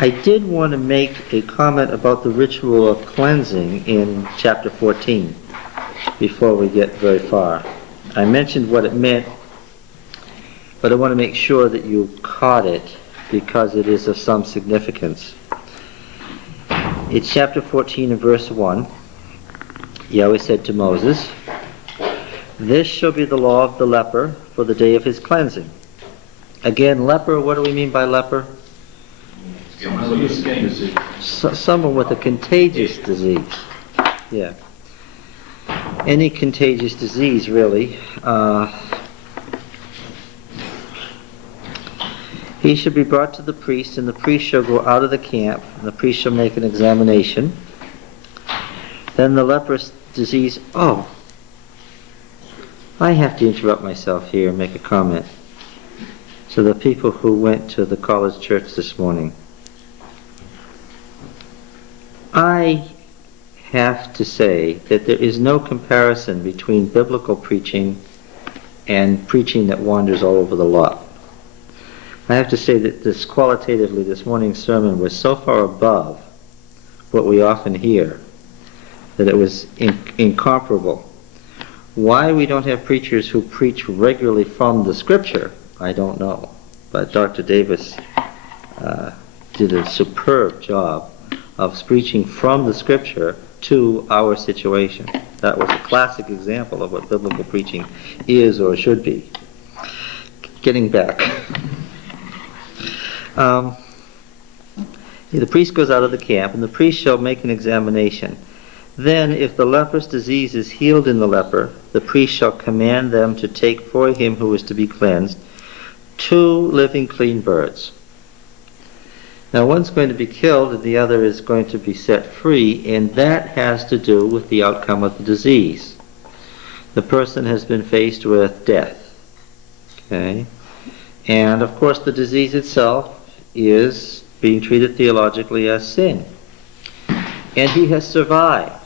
I did want to make a comment about the ritual of cleansing in chapter 14 before we get very far. I mentioned what it meant, but I want to make sure that you caught it because it is of some significance. It's chapter 14 and verse 1. Yahweh said to Moses, "This shall be the law of the leper for the day of his cleansing." Again, leper, what do we mean by leper? Someone with a contagious disease. Yeah. Any contagious disease, really. He should be brought to the priest, and the priest shall go out of the camp, and the priest shall make an examination. Then the leprous disease... Oh, I have to interrupt myself here and make a comment. So the people who went to the college church this morning, I have to say that there is no comparison between biblical preaching and preaching that wanders all over the lot. I have to say that qualitatively, this morning's sermon was so far above what we often hear that it was incomparable. Why we don't have preachers who preach regularly from the Scripture, I don't know. But Dr. Davis did a superb job of preaching from the Scripture to our situation. That was a classic example of what biblical preaching is or should be. Getting back. The priest goes out of the camp, and the priest shall make an examination. Then, if the leprous disease is healed in the leper, the priest shall command them to take for him who is to be cleansed 2 living clean birds. Now, one's going to be killed, and the other is going to be set free, and that has to do with the outcome of the disease. The person has been faced with death. Okay? And, of course, the disease itself is being treated theologically as sin. And he has survived.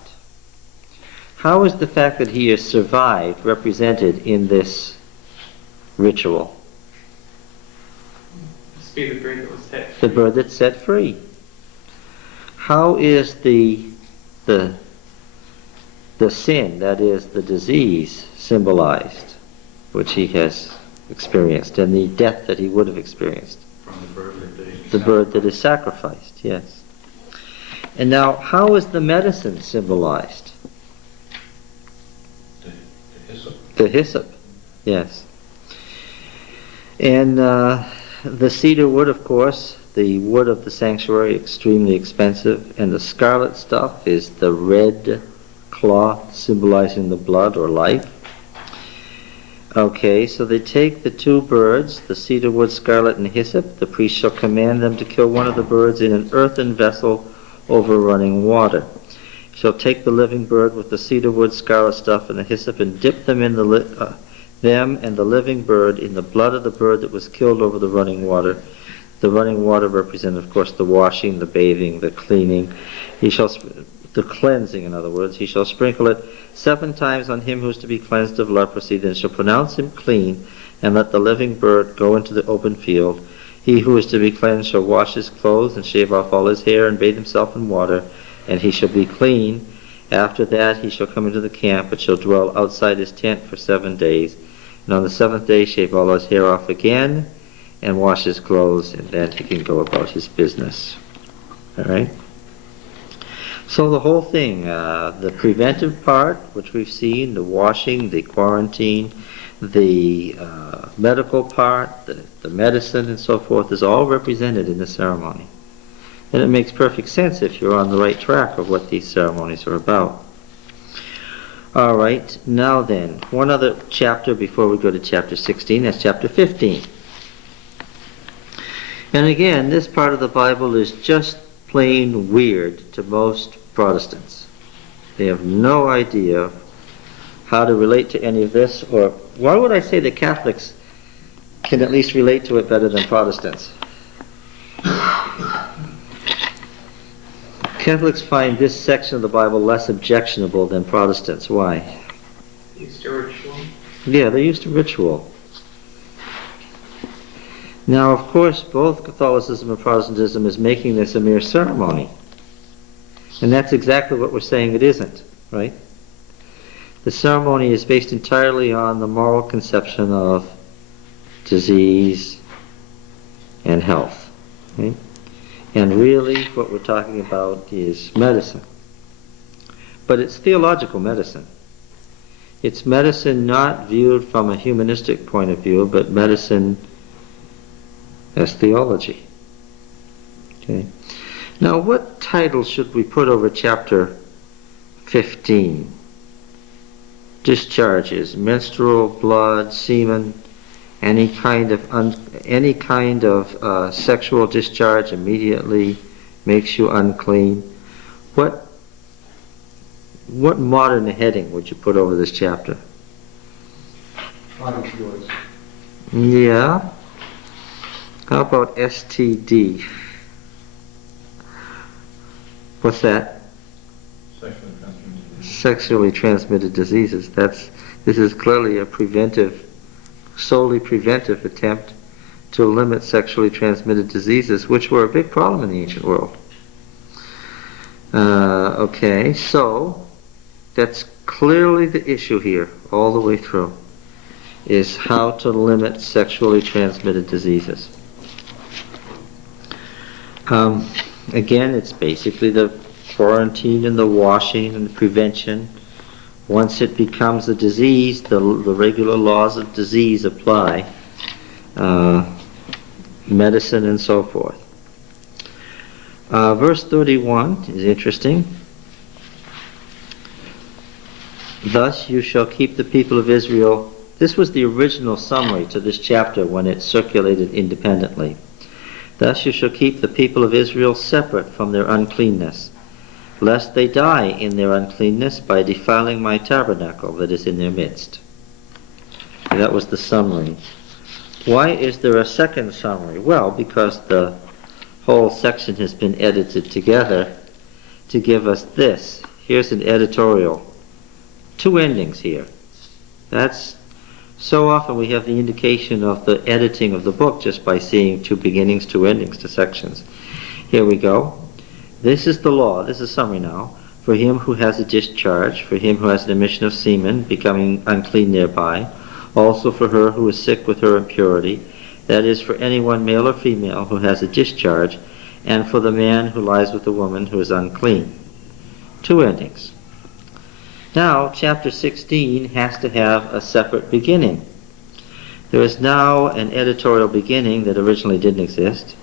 How is the fact that he has survived represented in this ritual? Must be the bird that was set free. The bird that's set free. How is the sin, that is the disease, symbolized, which he has experienced, and the death that he would have experienced? From the bird that is sacrificed, yes. And now, how is the medicine symbolized? The hyssop. The hyssop, yes. And the cedar wood, of course, the wood of the sanctuary, extremely expensive, and the scarlet stuff is the red cloth symbolizing the blood or life. Okay, so they take the 2 birds, the cedar wood, scarlet, and hyssop. The priest shall command them to kill one of the birds in an earthen vessel over running water. Shall take the living bird with the cedar wood, scarlet stuff, and the hyssop, and dip them in them and the living bird in the blood of the bird that was killed over the running water. The running water represents, of course, the washing, the bathing, the cleaning. The cleansing, in other words. He shall sprinkle it 7 times on him who is to be cleansed of leprosy, then shall pronounce him clean, and let the living bird go into the open field. He who is to be cleansed shall wash his clothes, and shave off all his hair, and bathe himself in water, and he shall be clean. After that he shall come into the camp, but shall dwell outside his tent for 7 days. And on the 7th day shave all his hair off again, and wash his clothes, and then he can go about his business. All right? So the whole thing, the preventive part, which we've seen, the washing, the quarantine, the medical part, the medicine and so forth, is all represented in the ceremony. And it makes perfect sense if you're on the right track of what these ceremonies are about. All right, now then, one other chapter before we go to chapter 16, that's chapter 15. And again, this part of the Bible is just plain weird to most Protestants. They have no idea how to relate to any of this, or why would I say that Catholics can at least relate to it better than Protestants? Catholics find this section of the Bible less objectionable than Protestants. Why? Used to ritual. Yeah, they're used to ritual. Now, of course, both Catholicism and Protestantism is making this a mere ceremony. And that's exactly what we're saying it isn't, right? The ceremony is based entirely on the moral conception of disease and health. Right? And really what we're talking about is medicine. But it's theological medicine. It's medicine not viewed from a humanistic point of view, but medicine as theology. Okay. Now, what title should we put over chapter 15? Discharges, menstrual blood, semen, any kind of sexual discharge immediately makes you unclean. What modern heading would you put over this chapter? Yeah. How about STD? What's that? Sexually transmitted diseases. This is clearly a solely preventive attempt to limit sexually transmitted diseases, which were a big problem in the ancient world. Okay, so that's clearly the issue here, all the way through, is how to limit sexually transmitted diseases. Again, it's basically the quarantine and the washing and the prevention. Once it becomes a disease, the regular laws of disease apply, medicine and so forth. Verse 31 is interesting. Thus you shall keep the people of Israel. This was the original summary to this chapter when it circulated independently. Thus you shall keep the people of Israel separate from their uncleanness, lest they die in their uncleanness by defiling my tabernacle that is in their midst. And that was the summary. Why is there a second summary? Well, because the whole section has been edited together to give us this. Here's an editorial. 2 endings here. That's so often we have the indication of the editing of the book just by seeing 2 beginnings, 2 endings to sections. Here we go. This is the law, this is a summary now, for him who has a discharge, for him who has an emission of semen, becoming unclean thereby, also for her who is sick with her impurity, that is, for anyone, male or female, who has a discharge, and for the man who lies with a woman who is unclean. 2 endings. Now, chapter 16 has to have a separate beginning. There is now an editorial beginning that originally didn't exist.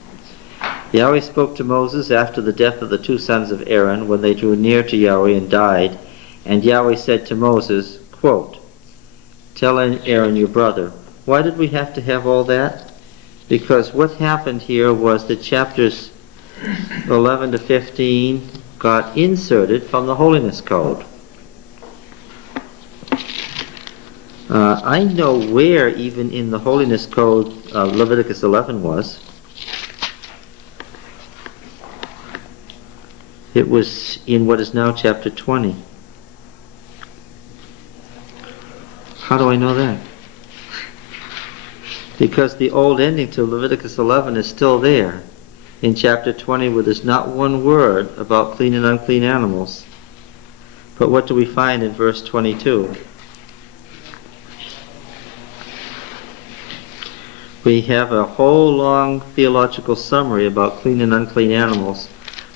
Yahweh spoke to Moses after the death of the 2 sons of Aaron when they drew near to Yahweh and died. And Yahweh said to Moses, quote, tell Aaron your brother. Why did we have to have all that? Because what happened here was that chapters 11 to 15 got inserted from the Holiness Code. I know where even in the Holiness Code Leviticus 11 was. It was in what is now chapter 20. How do I know that? Because the old ending to Leviticus 11 is still there in chapter 20, where there's not one word about clean and unclean animals. But what do we find in verse 22? We have a whole long theological summary about clean and unclean animals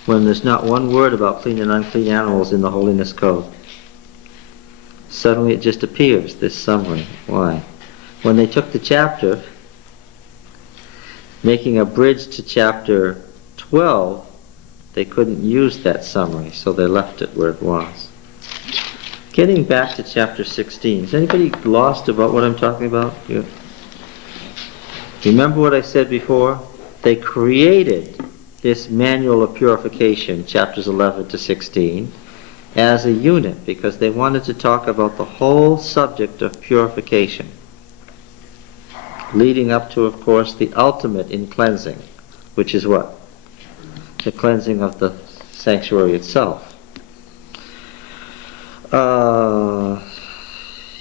when there's not one word about clean and unclean animals in the Holiness Code. Suddenly it just appears, this summary. Why? When they took the chapter, making a bridge to chapter 12, they couldn't use that summary, so they left it where it was. Getting back to chapter 16, is anybody lost about what I'm talking about? You remember what I said before? They created this manual of purification, chapters 11 to 16, as a unit because they wanted to talk about the whole subject of purification, leading up to, of course, the ultimate in cleansing, which is what? The cleansing of the sanctuary itself.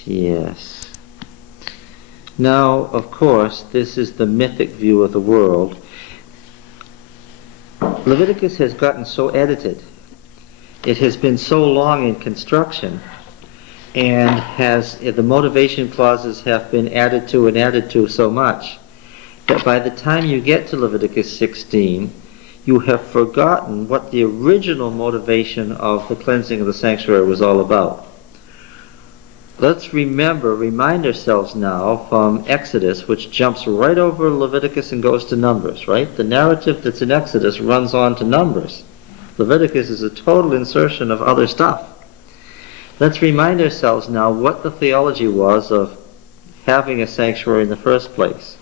Yes. Now, of course, this is the mythic view of the world. Leviticus has gotten so edited, it has been so long in construction, and the motivation clauses have been added to so much, that by the time you get to Leviticus 16, you have forgotten what the original motivation of the cleansing of the sanctuary was all about. Let's remind ourselves now from Exodus, which jumps right over Leviticus and goes to Numbers, right? The narrative that's in Exodus runs on to Numbers. Leviticus is a total insertion of other stuff. Let's remind ourselves now what the theology was of having a sanctuary in the first place.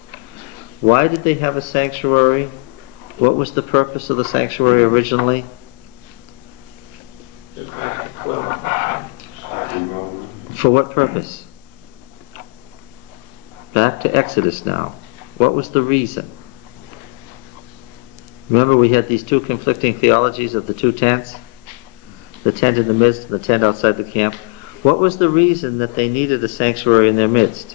Why did they have a sanctuary? What was the purpose of the sanctuary originally? For what purpose? Back to Exodus now. What was the reason? Remember we had these two conflicting theologies of the two tents? The tent in the midst and the tent outside the camp. What was the reason that they needed a sanctuary in their midst?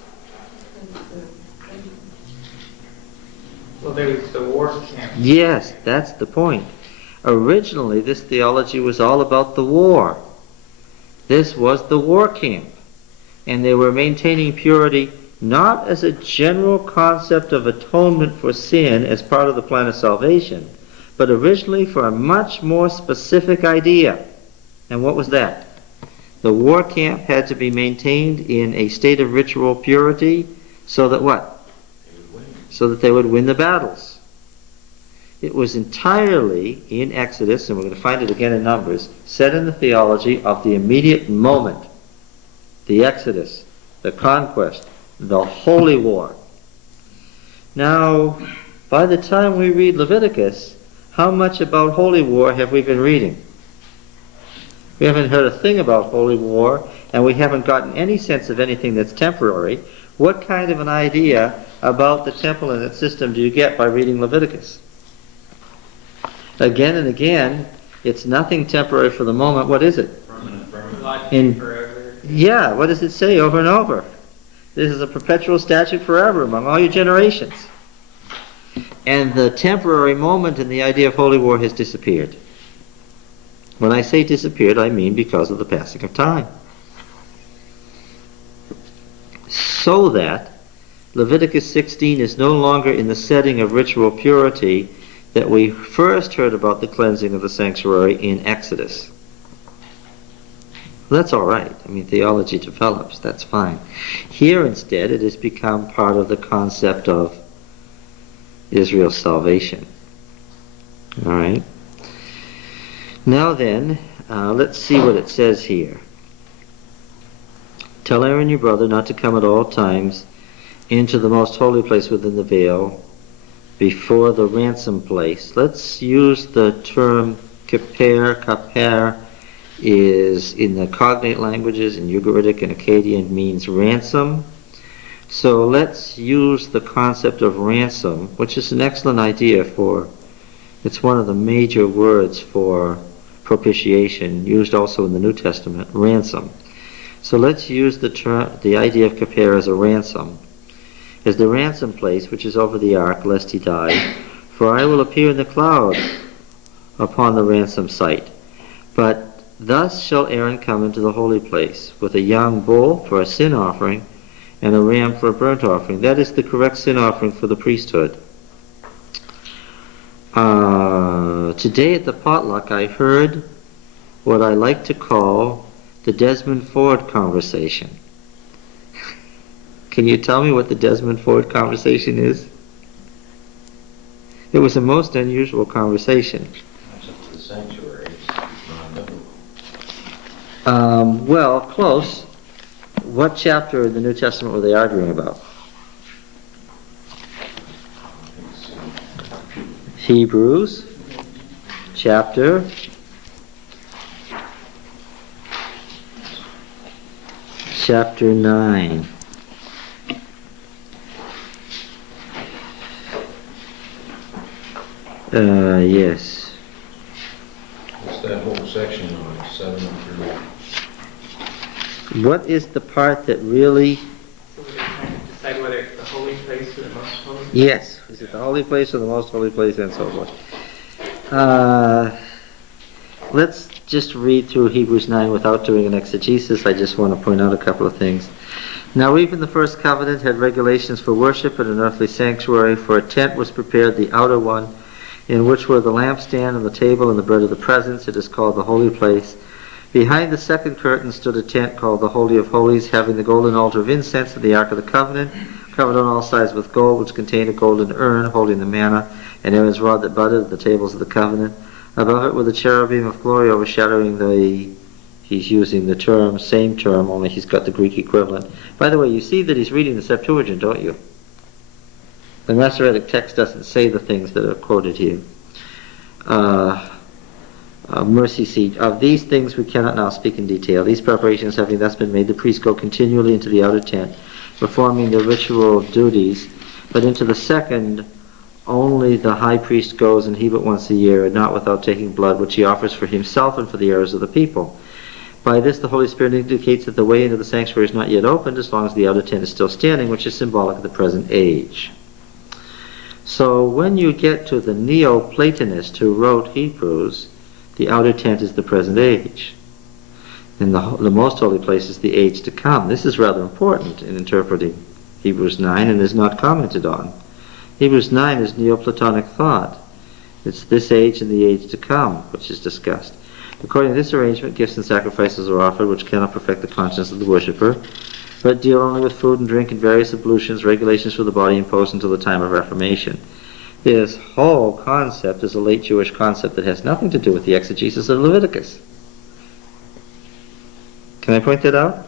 Well, there was the war camp. Yes, that's the point. Originally, this theology was all about the war. This was the war camp. And they were maintaining purity not as a general concept of atonement for sin as part of the plan of salvation, but originally for a much more specific idea. And what was that? The war camp had to be maintained in a state of ritual purity so that what? So that they would win the battles. It was entirely in Exodus, and we're going to find it again in Numbers, set in the theology of the immediate moment. The Exodus, the conquest, the holy war. Now, by the time we read Leviticus, how much about holy war have we been reading? We haven't heard a thing about holy war, and we haven't gotten any sense of anything that's temporary. What kind of an idea about the temple and its system do you get by reading Leviticus? Again and again, it's nothing temporary for the moment. What is it? Permanent. Forever. Yeah, what does it say over and over? This is a perpetual statute forever among all your generations. And the temporary moment in the idea of holy war has disappeared. When I say disappeared, I mean because of the passing of time. So that Leviticus 16 is no longer in the setting of ritual purity that we first heard about the cleansing of the sanctuary in Exodus. That's all right. I mean, theology develops. That's fine. Here, instead, it has become part of the concept of Israel's salvation. All right. Now then, let's see what it says here. Tell Aaron your brother not to come at all times into the most holy place within the veil, before the ransom place. Let's use the term kaper. Kaper is in the cognate languages, in Ugaritic and Akkadian, means ransom. So let's use the concept of ransom, which is an excellent idea it's one of the major words for propitiation, used also in the New Testament, ransom. So let's use the idea of kaper as a ransom, as the ransom place which is over the ark, lest he die. For I will appear in the cloud upon the ransom site. But thus shall Aaron come into the holy place, with a young bull for a sin offering, and a ram for a burnt offering. That is the correct sin offering for the priesthood. Today at the potluck I heard what I like to call the Desmond Ford conversation. Can you tell me what the Desmond Ford conversation is? It was a most unusual conversation. The sanctuary is well, close. What chapter in the New Testament were they arguing about? Hebrews, chapter 9. Yes. It's that whole section on 7 through. What is the part that really... So we're trying to decide whether holy place or the most holy place? Yes. Is it the holy place or the most holy place, and so forth? Let's just read through Hebrews 9 without doing an exegesis. I just want to point out a couple of things. Now even the first covenant had regulations for worship in an earthly sanctuary, for a tent was prepared, the outer one, in which were the lampstand and the table and the bread of the presence. It is called the holy place. Behind the second curtain stood a tent called the Holy of Holies, having the golden altar of incense and the Ark of the Covenant, covered on all sides with gold, which contained a golden urn holding the manna, and Aaron's rod that budded at the tables of the covenant. Above it were the cherubim of glory overshadowing he's using the term, same term, only he's got the Greek equivalent. By the way, you see that he's reading the Septuagint, don't you? The Masoretic text doesn't say the things that are quoted here. Mercy seat. Of these things we cannot now speak in detail. These preparations having thus been made, the priests go continually into the outer tent, performing their ritual duties, but into the second only the high priest goes, and he but once a year, and not without taking blood, which he offers for himself and for the errors of the people. By this the Holy Spirit indicates that the way into the sanctuary is not yet opened, as long as the outer tent is still standing, which is symbolic of the present age. So when you get to the Neoplatonist who wrote Hebrews, the outer tent is the present age. And the most holy place is the age to come. This is rather important in interpreting Hebrews 9 and is not commented on. Hebrews 9 is Neoplatonic thought. It's this age and the age to come which is discussed. According to this arrangement, gifts and sacrifices are offered which cannot perfect the conscience of the worshipper, but deal only with food and drink and various ablutions, regulations for the body imposed until the time of Reformation. This whole concept is a late Jewish concept that has nothing to do with the exegesis of Leviticus. Can I point that out?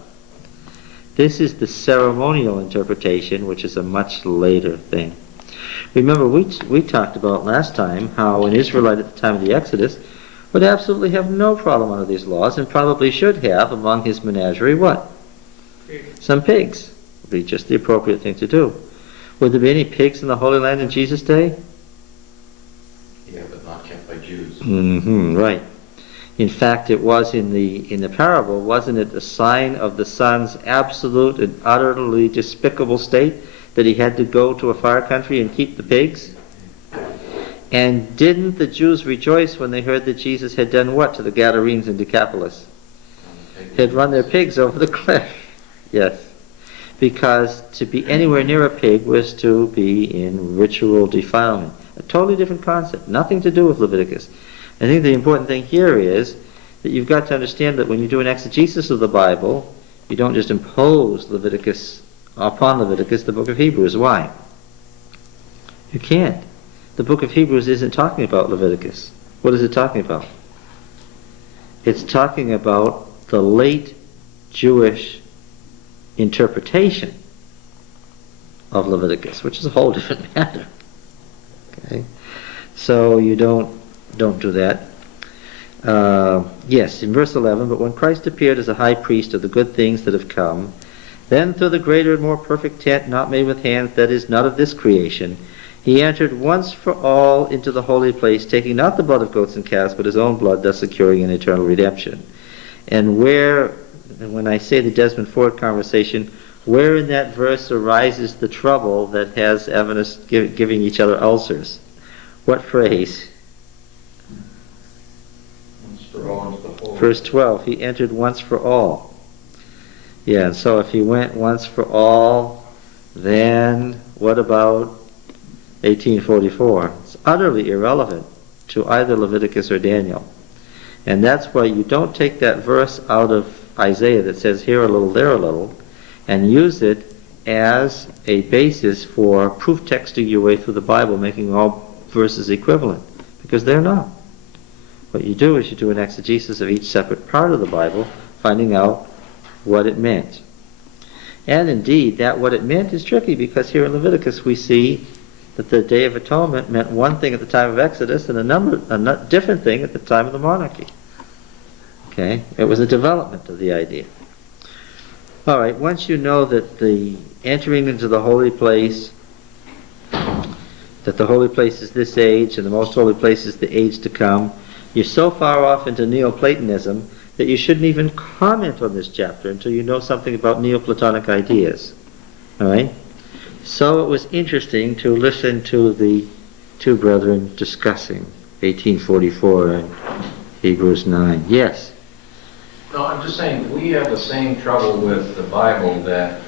This is the ceremonial interpretation, which is a much later thing. Remember, we talked about last time how an Israelite at the time of the Exodus would absolutely have no problem under these laws, and probably should have among his menagerie what? Pigs. Some pigs. Would be just the appropriate thing to do. Would there be any pigs in the Holy Land in Jesus' day? Yeah, but not kept by Jews. Right. In fact, it was in the parable, wasn't it a sign of the son's absolute and utterly despicable state that he had to go to a far country and keep the pigs? And didn't the Jews rejoice when they heard that Jesus had done what to the Gadarenes in Decapolis? Had run their pigs over the cliff. Yes. Because to be anywhere near a pig was to be in ritual defilement. A totally different concept. Nothing to do with Leviticus. I think the important thing here is that you've got to understand that when you do an exegesis of the Bible, you don't just impose Leviticus upon Leviticus, the book of Hebrews. Why? You can't. The book of Hebrews isn't talking about Leviticus. What is it talking about? It's talking about the late Jewish interpretation of Leviticus, which is a whole different matter. Okay? So you don't do that. Yes, in verse 11, but when Christ appeared as a high priest of the good things that have come, then through the greater and more perfect tent, not made with hands, that is, not of this creation, he entered once for all into the holy place, taking not the blood of goats and calves, but his own blood, thus securing an eternal redemption. And when I say the Desmond Ford conversation, where in that verse arises the trouble that has Adventists giving each other ulcers? What phrase? Once for all into the whole. Verse 12, he entered once for all. Yeah, and so if he went once for all, then what about 1844? It's utterly irrelevant to either Leviticus or Daniel. And that's why you don't take that verse out of Isaiah that says here a little, there a little, and use it as a basis for proof texting your way through the Bible, making all verses equivalent, because they're not. What you do is you do an exegesis of each separate part of the Bible, finding out what it meant. And indeed, that what it meant is tricky, because here in Leviticus we see that the Day of Atonement meant one thing at the time of Exodus and a different thing at the time of the monarchy. Okay? It was a development of the idea. All right, once you know that the entering into the holy place, that the holy place is this age and the most holy place is the age to come, you're so far off into Neoplatonism that you shouldn't even comment on this chapter until you know something about Neoplatonic ideas. All right? So it was interesting to listen to the two brethren discussing 1844 and Hebrews 9. Yes? No, I'm just saying, we have the same trouble with the Bible that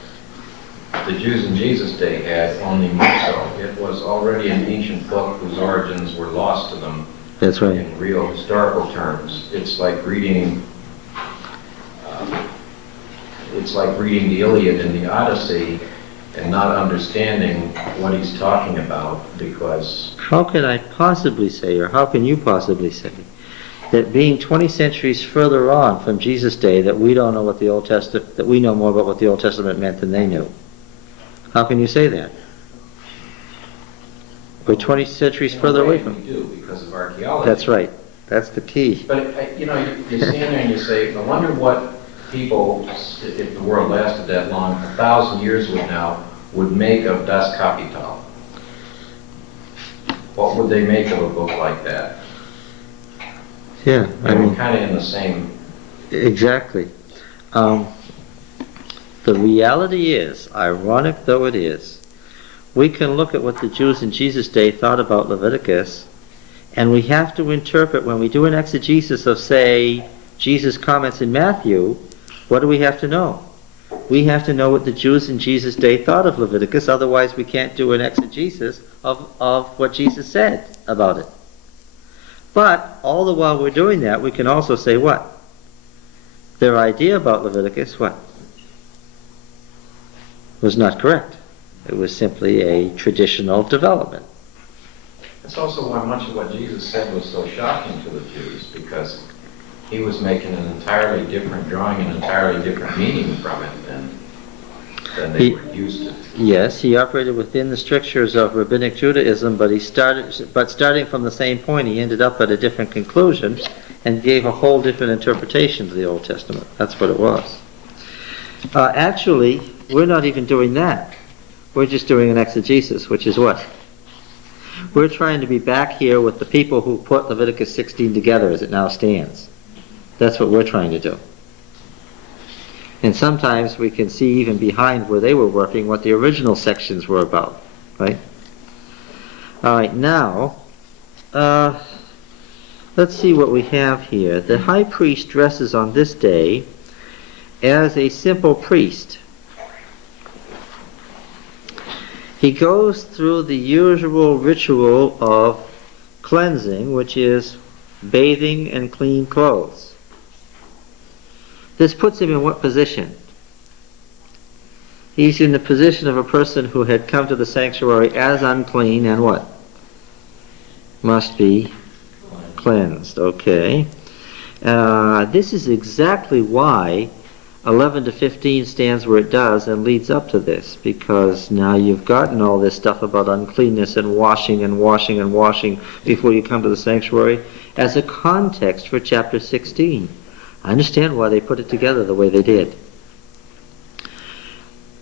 the Jews in Jesus' day had, only more so. It was already an ancient book whose origins were lost to them. That's right. In real historical terms. It's like reading the Iliad and the Odyssey and not understanding what he's talking about, because How can I possibly say, or how can you possibly say, that being 20 centuries further on from Jesus' day, that we don't know what the Old Testament, that we know more about what the Old Testament meant than they knew? How can you say that? We're 20 centuries further away from. We do, because of archaeology. That's right. That's the key. But, you stand there and you say, I wonder what people, if the world lasted that long, 1,000 years from now, would make of Das Kapital. What would they make of a book like that? Yeah, I mean, we're kind of in the same. Exactly. The reality is, ironic though it is, we can look at what the Jews in Jesus' day thought about Leviticus, and we have to interpret, when we do an exegesis of, say, Jesus' comments in Matthew, what do we have to know? We have to know what the Jews in Jesus' day thought of Leviticus, otherwise we can't do an exegesis of what Jesus said about it. But all the while we're doing that, we can also say what? Their idea about Leviticus, what? Was not correct. It was simply a traditional development. That's also why much of what Jesus said was so shocking to the Jews, because he was making an entirely different, drawing an entirely different meaning from it than they were used to. Yes, he operated within the strictures of rabbinic Judaism, but starting from the same point, he ended up at a different conclusion and gave a whole different interpretation to the Old Testament. That's what it was. Actually, we're not even doing that. We're just doing an exegesis, which is what? We're trying to be back here with the people who put Leviticus 16 together as it now stands. That's what we're trying to do. And sometimes we can see even behind where they were working what the original sections were about, right? All right, now, let's see what we have here. The high priest dresses on this day as a simple priest. He goes through the usual ritual of cleansing, which is bathing and clean clothes. This puts him in what position? He's in the position of a person who had come to the sanctuary as unclean and what? Must be cleansed. Okay. This is exactly why 11 to 15 stands where it does and leads up to this, because now you've gotten all this stuff about uncleanness and washing and washing and washing before you come to the sanctuary as a context for chapter 16. I understand why they put it together the way they did.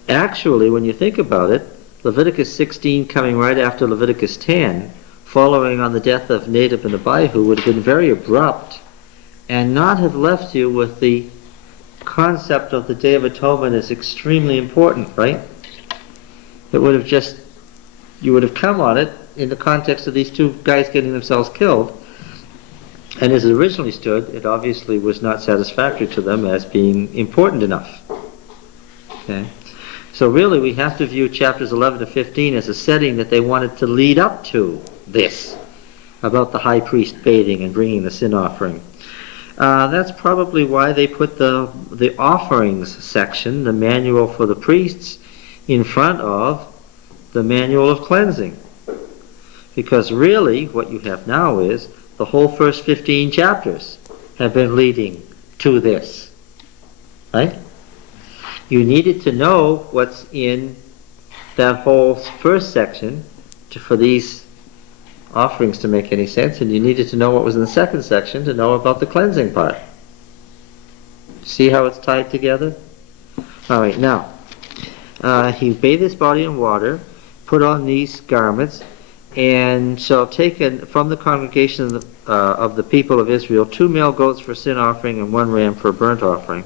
Actually, when you think about it, Leviticus 16 coming right after Leviticus 10, following on the death of Nadab and Abihu, would have been very abrupt and not have left you with the concept of the Day of Atonement as extremely important, right? It would have just, you would have come on it in the context of these two guys getting themselves killed. And as it originally stood, it obviously was not satisfactory to them as being important enough. Okay? So really we have to view chapters 11 to 15 as a setting that they wanted to lead up to this, about the high priest bathing and bringing the sin offering. That's probably why they put the offerings section, the manual for the priests, in front of the manual of cleansing. Because really what you have now is the whole first 15 chapters have been leading to this. Right? You needed to know what's in that whole first section for these offerings to make any sense, and you needed to know what was in the second section to know about the cleansing part. See how it's tied together? All right, now, he bathed his body in water, put on these garments, and shall take from the congregation of the people of Israel 2 male goats for sin offering and 1 ram for a burnt offering.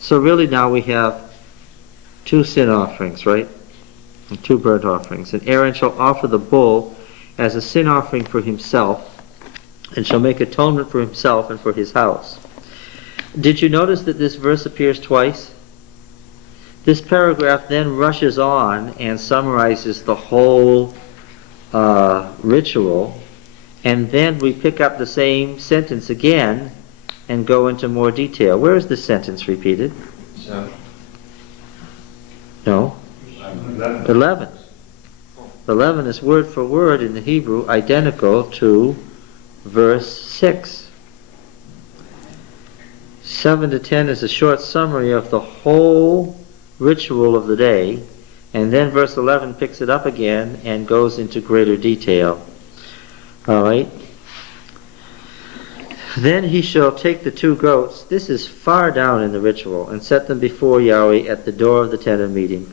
So really now we have 2 sin offerings, right? 2 burnt offerings. And Aaron shall offer the bull as a sin offering for himself, and shall make atonement for himself and for his house. Did you notice that this verse appears twice? This paragraph then rushes on and summarizes the whole ritual, and then we pick up the same sentence again and go into more detail. Where is this sentence repeated? No. 11. 11 is word for word in the Hebrew identical to verse 6. 7 to 10 is a short summary of the whole ritual of the day, and then verse 11 picks it up again and goes into greater detail. All right. Then he shall take the 2 goats, this is far down in the ritual, and set them before Yahweh at the door of the tent of meeting.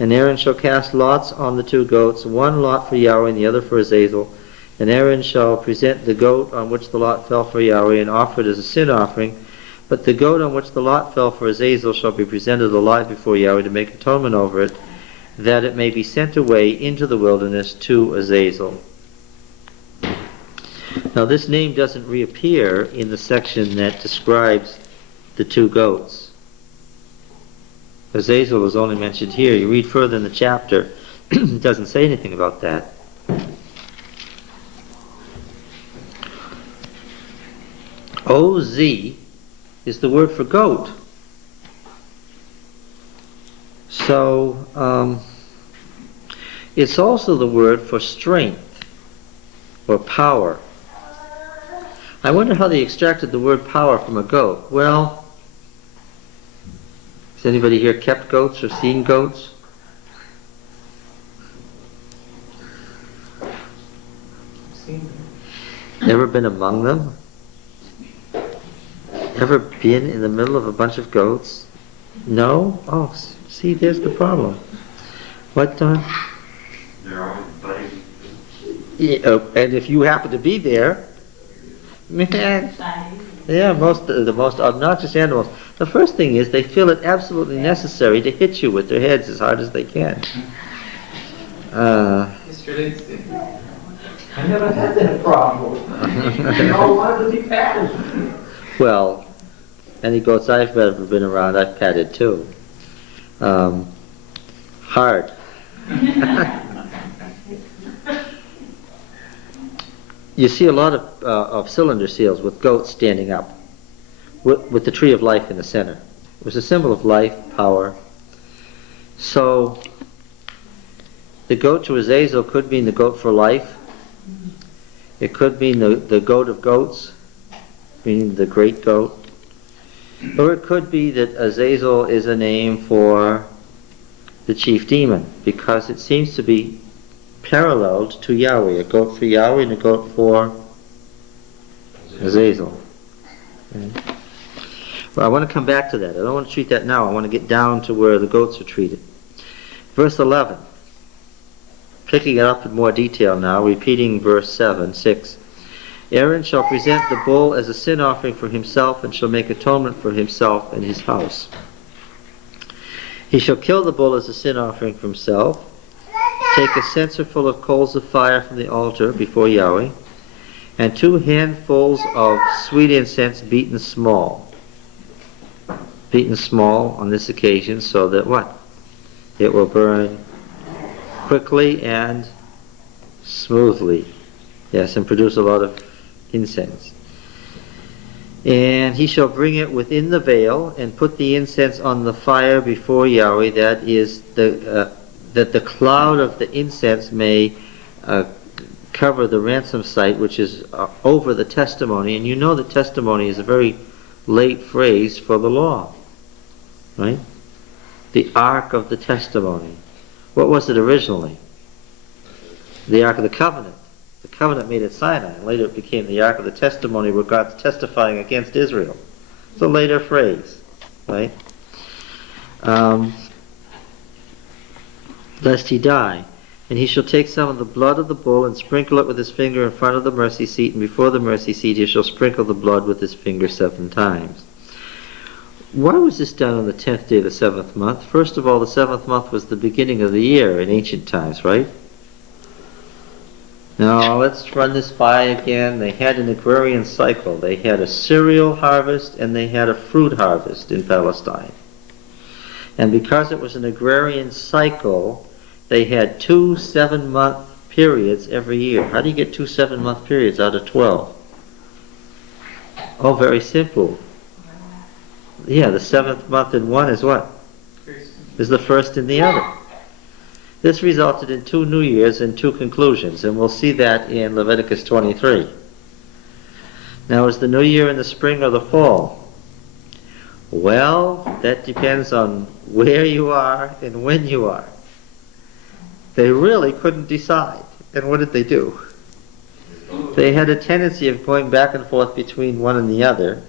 And Aaron shall cast lots on the 2 goats, one lot for Yahweh and the other for Azazel. And Aaron shall present the goat on which the lot fell for Yahweh and offer it as a sin offering. But the goat on which the lot fell for Azazel shall be presented alive before Yahweh to make atonement over it, that it may be sent away into the wilderness to Azazel. Now this name doesn't reappear in the section that describes the 2 goats. Azazel is only mentioned here. You read further in the chapter, it doesn't say anything about that. OZ is the word for goat. So it's also the word for strength or power. I wonder how they extracted the word power from a goat. Well, has anybody here kept goats or seen goats? Ever been among them? Ever been in the middle of a bunch of goats? No? Oh, see, there's the problem. What, Don? They're always biting. Yeah, and if you happen to be there, man, yeah, the most obnoxious animals. The first thing is they feel it absolutely necessary to hit you with their heads as hard as they can. It's related to I never had that problem. They all wanted to be patted. Well, any goats I've ever been around, I've patted too. Hard. You see a lot of cylinder seals with goats standing up, with the tree of life in the center. It was a symbol of life, power. So, the goat to Azazel could mean the goat for life. It could mean the goat of goats, meaning the great goat. Or it could be that Azazel is a name for the chief demon, because it seems to be paralleled to Yahweh. A goat for Yahweh and a goat for Azazel. Okay. Well, I want to come back to that. I don't want to treat that now. I want to get down to where the goats are treated. Verse 11. Picking it up in more detail now, repeating verse 7, 6. Aaron shall present the bull as a sin offering for himself, and shall make atonement for himself and his house. He shall kill the bull as a sin offering for himself, take a censer full of coals of fire from the altar before Yahweh, and 2 handfuls of sweet incense beaten small. Beaten small on this occasion so that what? It will burn quickly and smoothly. Yes, and produce a lot of incense. And he shall bring it within the veil and put the incense on the fire before Yahweh, that is that the cloud of the incense may cover the ransom site, which is over the testimony. And you know that testimony is a very late phrase for the law, right? The ark of the testimony. What was it originally? The ark of the covenant. The covenant made at Sinai, and later it became the ark of the testimony, where God's testifying against Israel. It's a later phrase, right? Lest he die. And he shall take some of the blood of the bull and sprinkle it with his finger in front of the mercy seat, and before the mercy seat he shall sprinkle the blood with his finger 7 times. Why was this done on the 10th day of the 7th month? First of all, the 7th month was the beginning of the year in ancient times, right? Now, let's run this by again. They had an agrarian cycle. They had a cereal harvest and they had a fruit harvest in Palestine. And because it was an agrarian cycle, they had 2 7-month periods every year. How do you get 2 7-month periods out of 12? Oh, very simple. Yeah, the 7th month in one is what? Is the first in the other. This resulted in 2 new years and 2 conclusions, and we'll see that in Leviticus 23. Now, is the new year in the spring or the fall? Well, that depends on where you are and when you are. They really couldn't decide. And what did they do? They had a tendency of going back and forth between one and the other,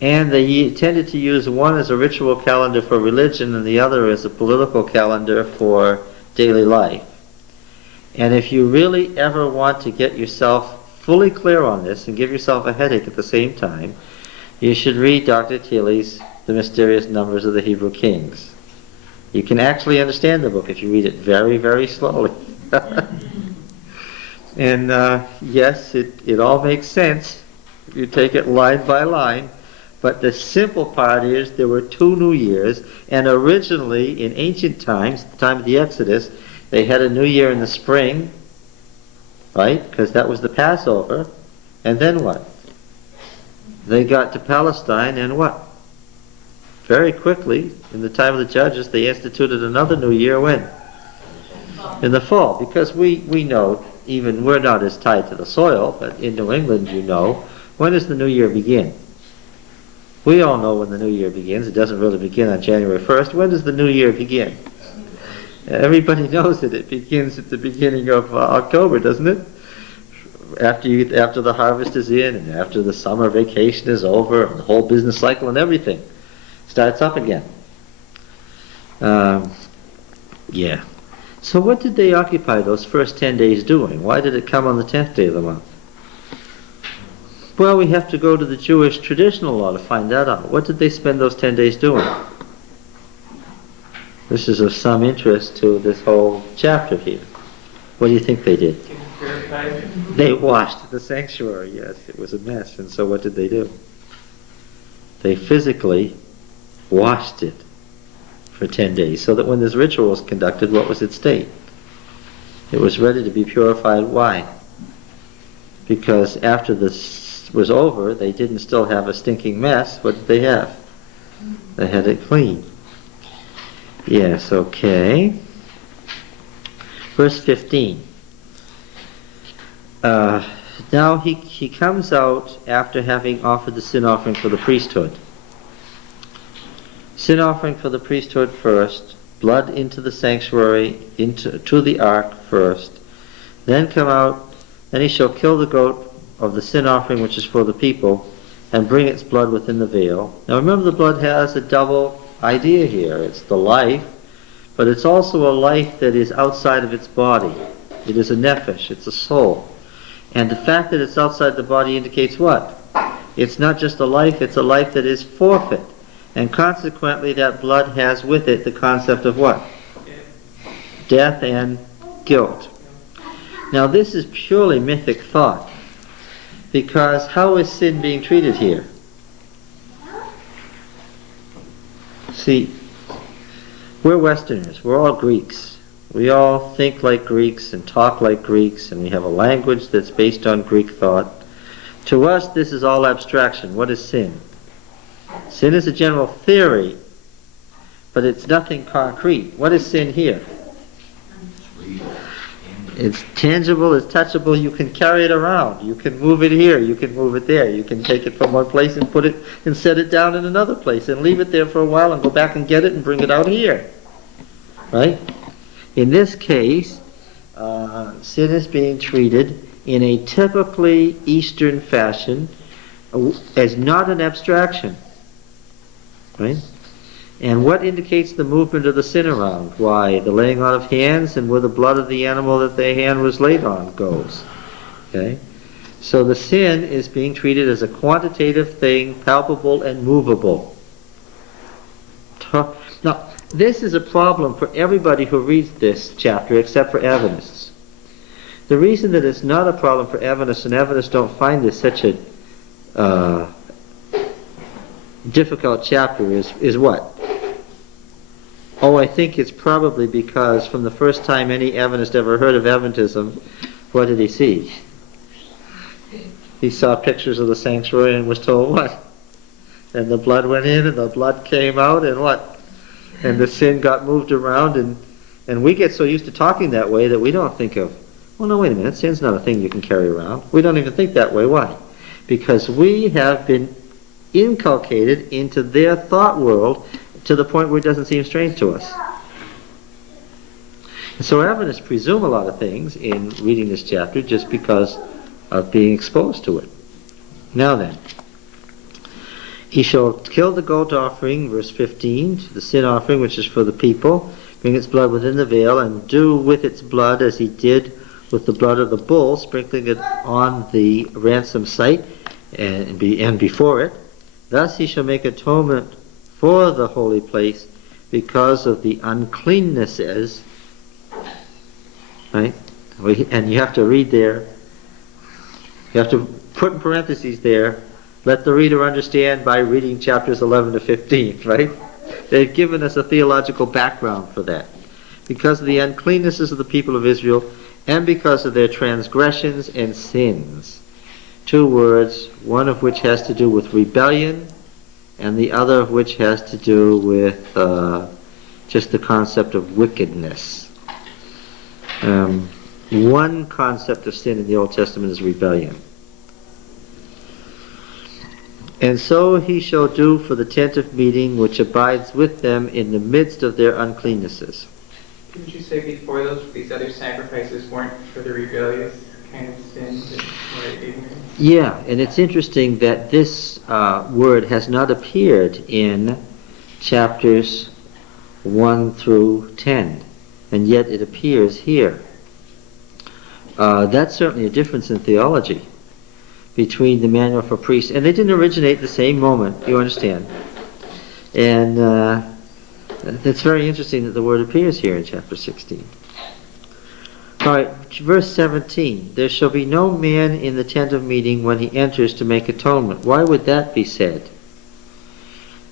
and they tended to use one as a ritual calendar for religion and the other as a political calendar for daily life. And if you really ever want to get yourself fully clear on this and give yourself a headache at the same time, you should read Dr. Thiele's The Mysterious Numbers of the Hebrew Kings. You can actually understand the book if you read it very, very slowly. And yes, it all makes sense if you take it line by line. But the simple part is there were 2 new years, and originally in ancient times, the time of the Exodus, they had a new year in the spring, right? Because that was the Passover. And then what? They got to Palestine, and what? Very quickly, in the time of the Judges, they instituted another new year when? In the fall. Because we know, even we're not as tied to the soil, but in New England, you know, when does the new year begin? We all know when the new year begins. It doesn't really begin on January 1st. When does the new year begin? Everybody knows that it begins at the beginning of October, doesn't it? After the harvest is in and after the summer vacation is over and the whole business cycle and everything starts up again. Yeah. So what did they occupy those first 10 days doing? Why did it come on the 10th day of the month? Well, we have to go to the Jewish traditional law to find that out. What did they spend those 10 days doing? This is of some interest to this whole chapter here. What do you think they did? They washed the sanctuary, yes. It was a mess. And so what did they do? They physically washed it for 10 days so that when this ritual was conducted, what was its state? It was ready to be purified. Why? Because after this was over, they didn't still have a stinking mess. What did they have? They had it clean. Yes, okay. Verse 15. Now he comes out after having offered the sin offering for the priesthood. Sin offering for the priesthood first, blood into the sanctuary, to the ark first, then come out, then he shall kill the goat of the sin offering which is for the people, and bring its blood within the veil. Now remember, the blood has a double idea here. It's the life, but it's also a life that is outside of its body. It is a nephesh, it's a soul. And the fact that it's outside the body indicates what? It's not just a life, it's a life that is forfeit. And consequently, that blood has with it the concept of what? Death and guilt. Now this is purely mythic thought. Because how is sin being treated here? See, we're Westerners. We're all Greeks. We all think like Greeks and talk like Greeks, and we have a language that's based on Greek thought. To us, this is all abstraction. What is sin? Sin is a general theory, but it's nothing concrete. What is sin here? It's tangible, it's touchable, you can carry it around. You can move it here, you can move it there. You can take it from one place and put it and set it down in another place and leave it there for a while and go back and get it and bring it out here. Right? In this case, sin is being treated in a typically Eastern fashion as not an abstraction. Right? And what indicates the movement of the sin around? Why, the laying on of hands and where the blood of the animal that the hand was laid on goes. Okay? So the sin is being treated as a quantitative thing, palpable and movable. Now, this is a problem for everybody who reads this chapter except for Adventists. The reason that it's not a problem for Adventists, and Adventists don't find this such a difficult chapter, is what? Oh, I think it's probably because from the first time any Adventist ever heard of Adventism, what did he see? He saw pictures of the sanctuary and was told what? And the blood went in and the blood came out and what? And the sin got moved around, and we get so used to talking that way that we don't think of, well, no, wait a minute, sin's not a thing you can carry around. We don't even think that way. Why? Because we have been inculcated into their thought world to the point where it doesn't seem strange to us. And so Adventists presume a lot of things in reading this chapter just because of being exposed to it. Now then, he shall kill the goat offering, verse 15, the sin offering which is for the people, bring its blood within the veil, and do with its blood as he did with the blood of the bull, sprinkling it on the ransom site and before it. Thus he shall make atonement for the holy place because of the uncleannesses. Right? And you have to read there. You have to put in parentheses there, let the reader understand by reading chapters 11 to 15, right? They've given us a theological background for that. Because of the uncleannesses of the people of Israel and because of their transgressions and sins. Two words, one of which has to do with rebellion and the other of which has to do with just the concept of wickedness. One concept of sin in the Old Testament is rebellion. And so he shall do for the tent of meeting which abides with them in the midst of their uncleannesses. Didn't you say before these other sacrifices weren't for the rebellious kind of sin that were ignorant? Yeah, and it's interesting that this word has not appeared in chapters 1 through 10, and yet it appears here. That's certainly a difference in theology between the manual for priests, and they didn't originate the same moment, you understand. And it's very interesting that the word appears here in chapter 16. All right, verse 17. There shall be no man in the tent of meeting when he enters to make atonement. Why would that be said?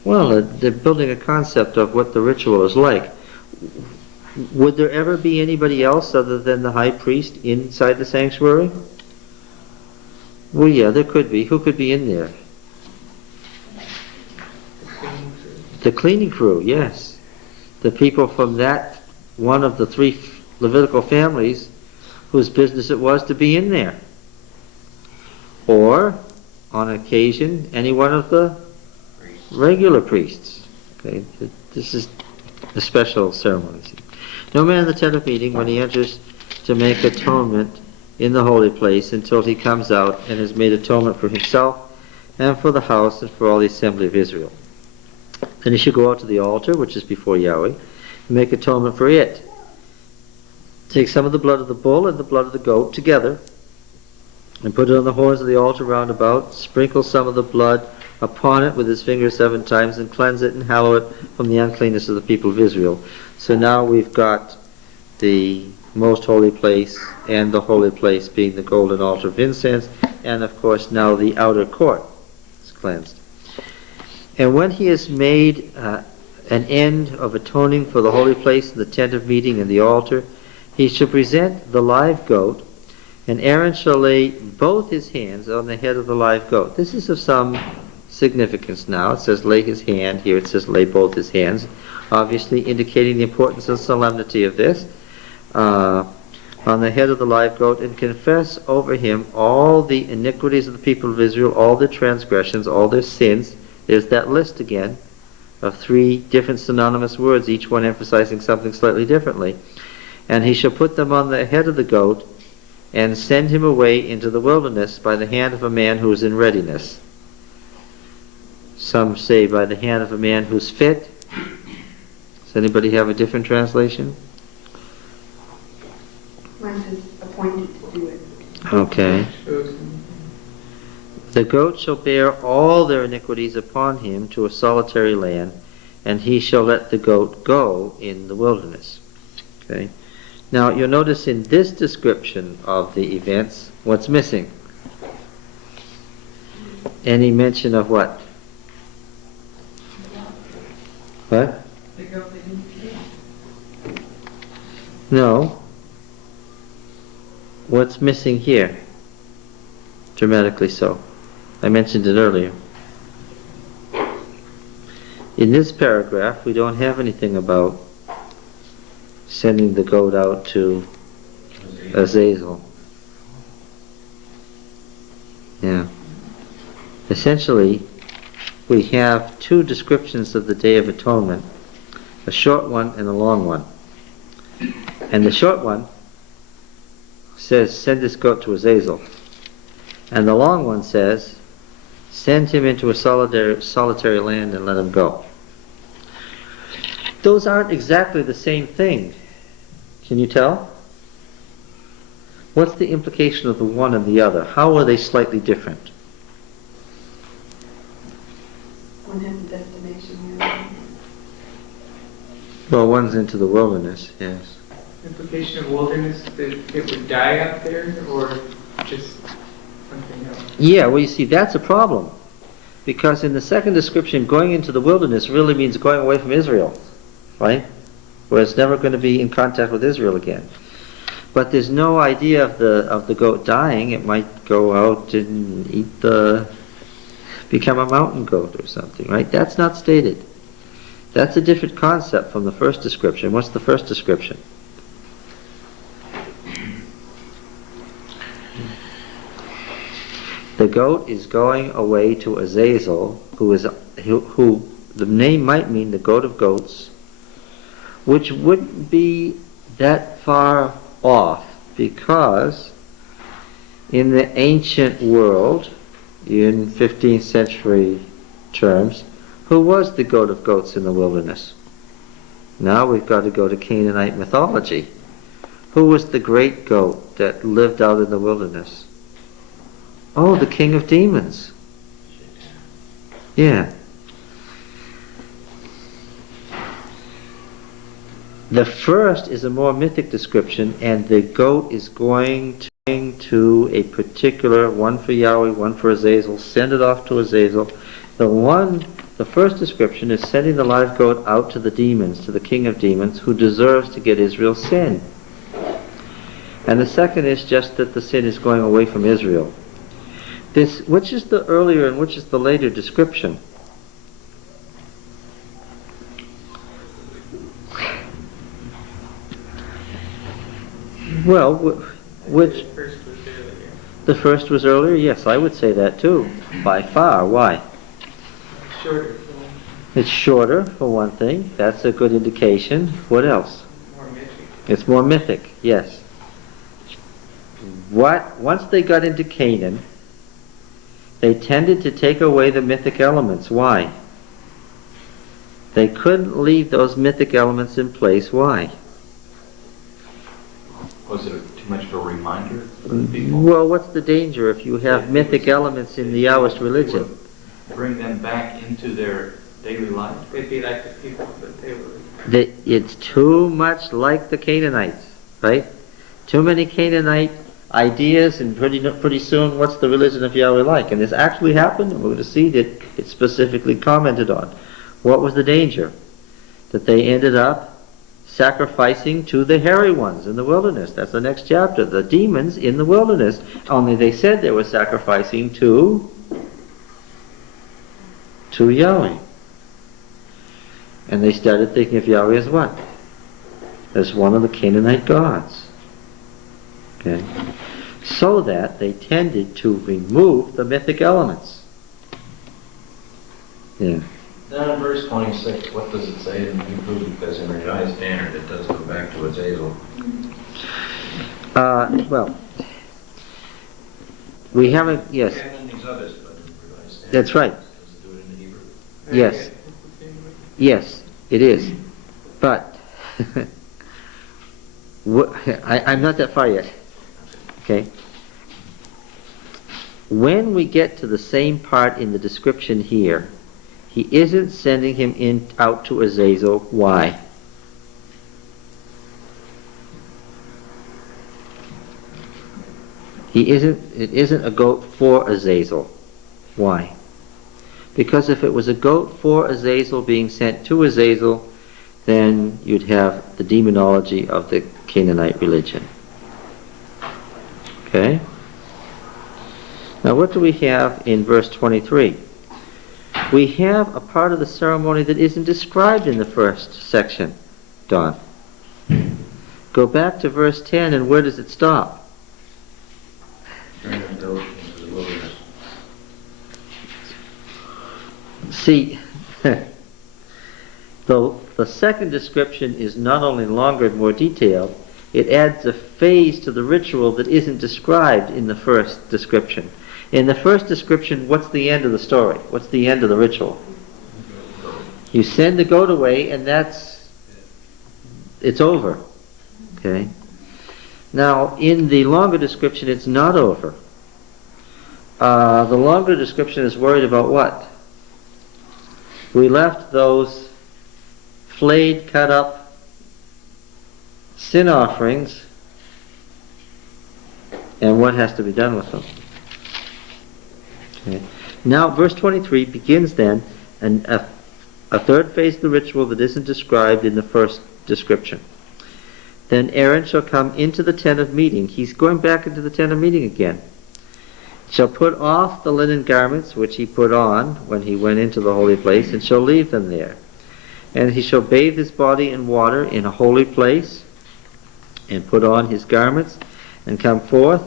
Well, they're building a concept of what the ritual is like. Would there ever be anybody else other than the high priest inside the sanctuary? Well, yeah, there could be. Who could be in there? The cleaning crew, yes. The people from that one of the three Levitical families whose business it was to be in there. Or, on occasion, any one of the regular priests. Okay, this is a special ceremony. No man in the tent of meeting when he enters to make atonement in the holy place until he comes out and has made atonement for himself and for the house and for all the assembly of Israel. Then he should go out to the altar, which is before Yahweh, and make atonement for it. Take some of the blood of the bull and the blood of the goat together and put it on the horns of the altar round about. Sprinkle some of the blood upon it with his finger 7 times and cleanse it and hallow it from the uncleanness of the people of Israel. So now we've got the most holy place and the holy place being the golden altar of incense, and of course now the outer court is cleansed. And when he has made an end of atoning for the holy place and the tent of meeting and the altar, he shall present the live goat, and Aaron shall lay both his hands on the head of the live goat. This is of some significance now. It says lay his hand. Here it says lay both his hands, obviously indicating the importance and solemnity of this. On the head of the live goat, and confess over him all the iniquities of the people of Israel, all their transgressions, all their sins. There's that list again of 3 different synonymous words, each one emphasizing something slightly differently. And he shall put them on the head of the goat and send him away into the wilderness by the hand of a man who is in readiness. Some say by the hand of a man who's fit. Does anybody have a different translation? Mine says appointed to do it. Okay. The goat shall bear all their iniquities upon him to a solitary land, and he shall let the goat go in the wilderness. Okay. Now you'll notice in this description of the events, what's missing? Any mention of what? What? The goat that didn't kill. No. What's missing here? Dramatically so. I mentioned it earlier. In this paragraph, we don't have anything about sending the goat out to Azazel. Yeah. Essentially, we have two descriptions of the Day of Atonement, a short one and a long one. And the short one says, send this goat to Azazel. And the long one says, send him into a solitary land and let him go. Those aren't exactly the same thing. Can you tell? What's the implication of the one and the other? How are they slightly different? One has a destination, the other one. Well, one's into the wilderness, yes. Implication of wilderness, that it would die out there, or just something else? Yeah, well, you see, that's a problem. Because in the second description, going into the wilderness really means going away from Israel, right? Where it's never going to be in contact with Israel again. But there's no idea of the goat dying. It might go out and become a mountain goat or something, right? That's not stated. That's a different concept from the first description. What's the first description? The goat is going away to Azazel, who the name might mean the goat of goats, which wouldn't be that far off, because in the ancient world, in 15th century terms, who was the goat of goats in the wilderness? Now we've got to go to Canaanite mythology. Who was the great goat that lived out in the wilderness? Oh, the king of demons. Yeah. The first is a more mythic description, and the goat is going to a particular, one for Yahweh, one for Azazel, send it off to Azazel. The first description is sending the live goat out to the demons, to the king of demons, who deserves to get Israel's sin. And the second is just that the sin is going away from Israel. Which is the earlier and which is the later description? Well, which? The first was earlier? Yes, I would say that too. By far. Why? Shorter. It's shorter, for one thing. That's a good indication. What else? More mythic. It's more mythic, yes. Once they got into Canaan, they tended to take away the mythic elements. Why? They couldn't leave those mythic elements in place. Why? Was it too much of a reminder for the people? Well, what's the danger if you have mythic elements in the Yahwist religion? Bring them back into their daily life? They'd be like the people that they were. It's too much like the Canaanites, right? Too many Canaanite ideas, and pretty soon, what's the religion of Yahweh like? And this actually happened, and we're going to see that it's specifically commented on. What was the danger? That they ended up sacrificing to the hairy ones in the wilderness. That's the next chapter. The demons in the wilderness. Only they said they were sacrificing to Yahweh. And they started thinking of Yahweh as what? As one of the Canaanite gods. Okay? So that they tended to remove the mythic elements. Yeah. Then in verse 26, what does it say in Hebrew? Because in Revised Standard it does go back to Azazel. Well, we haven't, yes, And in these others, but in Revised Standard. That's right. Does it do it in the Hebrew? Yes. Yes, it is. But I'm not that far yet. Okay. When we get to the same part in the description here, He isn't sending him out to Azazel. Why? It isn't a goat for Azazel. Why? Because if it was a goat for Azazel being sent to Azazel, then you'd have the demonology of the Canaanite religion. Okay? Now what do we have in verse 23? We have a part of the ceremony that isn't described in the first section, Don. Go back to verse 10, and where does it stop? Turn the goat into the wilderness. See, the second description is not only longer and more detailed, it adds a phase to the ritual that isn't described in the first description. In the first description, what's the end of the story? What's the end of the ritual? You send the goat away, and it's over. Okay? Now, in the longer description, it's not over. The longer description is worried about what? We left those flayed, cut up sin offerings, and what has to be done with them. Okay. Now, verse 23 begins then a third phase of the ritual that isn't described in the first description. Then Aaron shall come into the tent of meeting. He's going back into the tent of meeting again. Shall put off the linen garments which he put on when he went into the holy place, and shall leave them there. And he shall bathe his body in water in a holy place, and put on his garments, and come forth,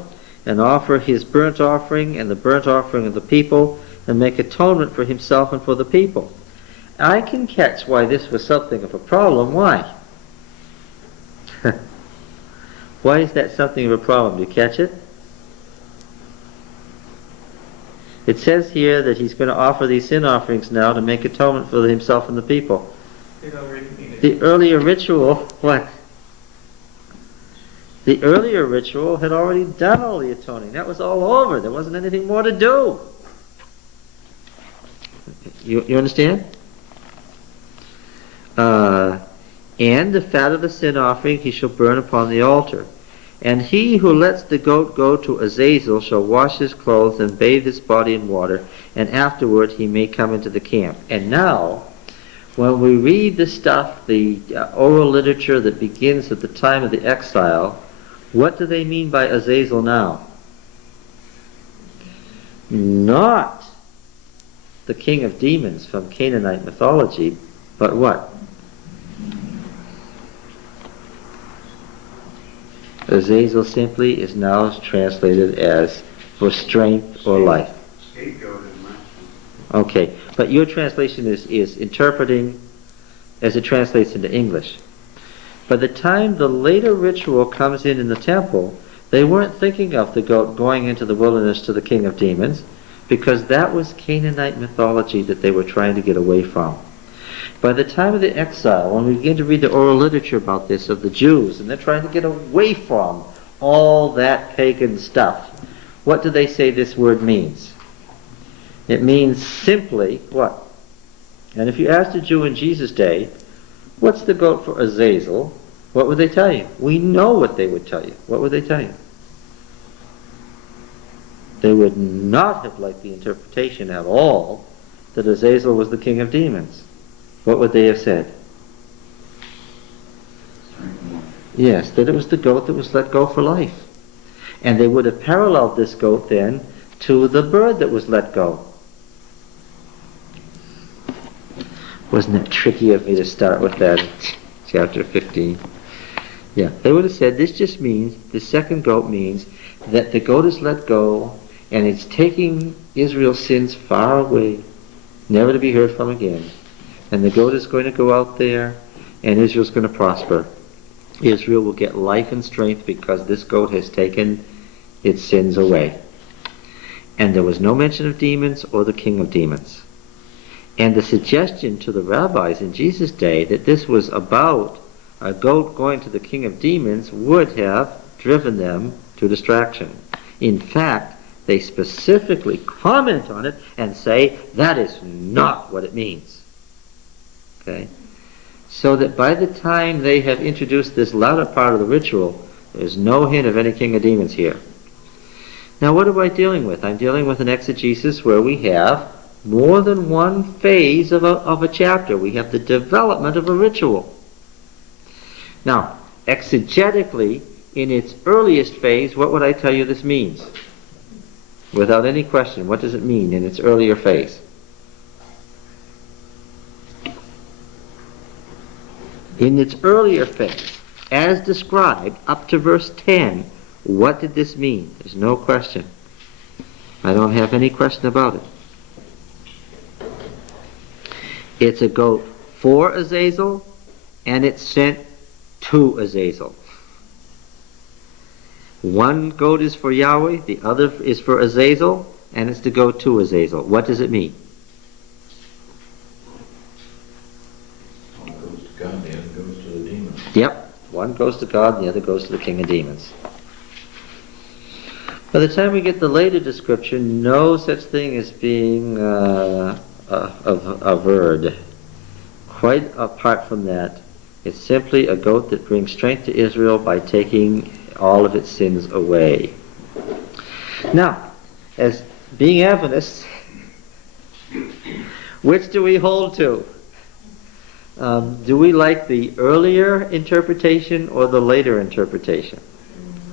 and offer his burnt offering and the burnt offering of the people, and make atonement for himself and for the people. I can catch why this was something of a problem. Why? Why is that something of a problem? Do you catch it? It says here that he's going to offer these sin offerings now to make atonement for himself and the people. The earlier ritual, what? The earlier ritual had already done all the atoning. That was all over. There wasn't anything more to do. You understand? And the fat of the sin offering he shall burn upon the altar. And he who lets the goat go to Azazel shall wash his clothes and bathe his body in water, and afterward he may come into the camp. And now, when we read the stuff, the oral literature that begins at the time of the exile, what do they mean by Azazel now? Not the king of demons from Canaanite mythology, but what? Azazel simply is now translated as for strength or life. Scapegoat is my. Okay, but your translation is interpreting as it translates into English. By the time the later ritual comes in the temple, they weren't thinking of the goat going into the wilderness to the king of demons, because that was Canaanite mythology that they were trying to get away from. By the time of the exile, when we begin to read the oral literature about this of the Jews, and they're trying to get away from all that pagan stuff, what do they say this word means? It means simply what? And if you asked a Jew in Jesus' day, what's the goat for Azazel? What would they tell you? We know what they would tell you. What would they tell you? They would not have liked the interpretation at all that Azazel was the king of demons. What would they have said? Yes, that it was the goat that was let go for life. And they would have paralleled this goat then to the bird that was let go. Wasn't it tricky of me to start with that in chapter 15? Yeah, they would have said this just means, the second goat means that the goat is let go and it's taking Israel's sins far away, never to be heard from again. And the goat is going to go out there and Israel's going to prosper. Israel will get life and strength because this goat has taken its sins away. And there was no mention of demons or the king of demons. And the suggestion to the rabbis in Jesus' day that this was about a goat going to the king of demons would have driven them to distraction. In fact, They specifically comment on it and say that is not what it means. Okay? So that by the time they have introduced this latter part of the ritual, there's no hint of any king of demons here. Now what am I dealing with? I'm dealing with an exegesis where we have more than one phase of a chapter. We have the development of a ritual. Now, exegetically, in its earliest phase, what would I tell you this means? Without any question, what does it mean in its earlier phase? In its earlier phase, as described up to verse 10, what did this mean? There's no question. I don't have any question about it. It's a goat for Azazel, and it's sent to Azazel. One goat is for Yahweh, the other is for Azazel, and it's to go to Azazel. What does it mean? One goes to God, the other goes to the demons. Yep, one goes to God, and the other goes to the king of demons. By the time we get the later description, no such thing as being averred. Quite apart from that, it's simply a goat that brings strength to Israel by taking all of its sins away. Now, as being Adventists, which do we hold to? Do we like the earlier interpretation or the later interpretation?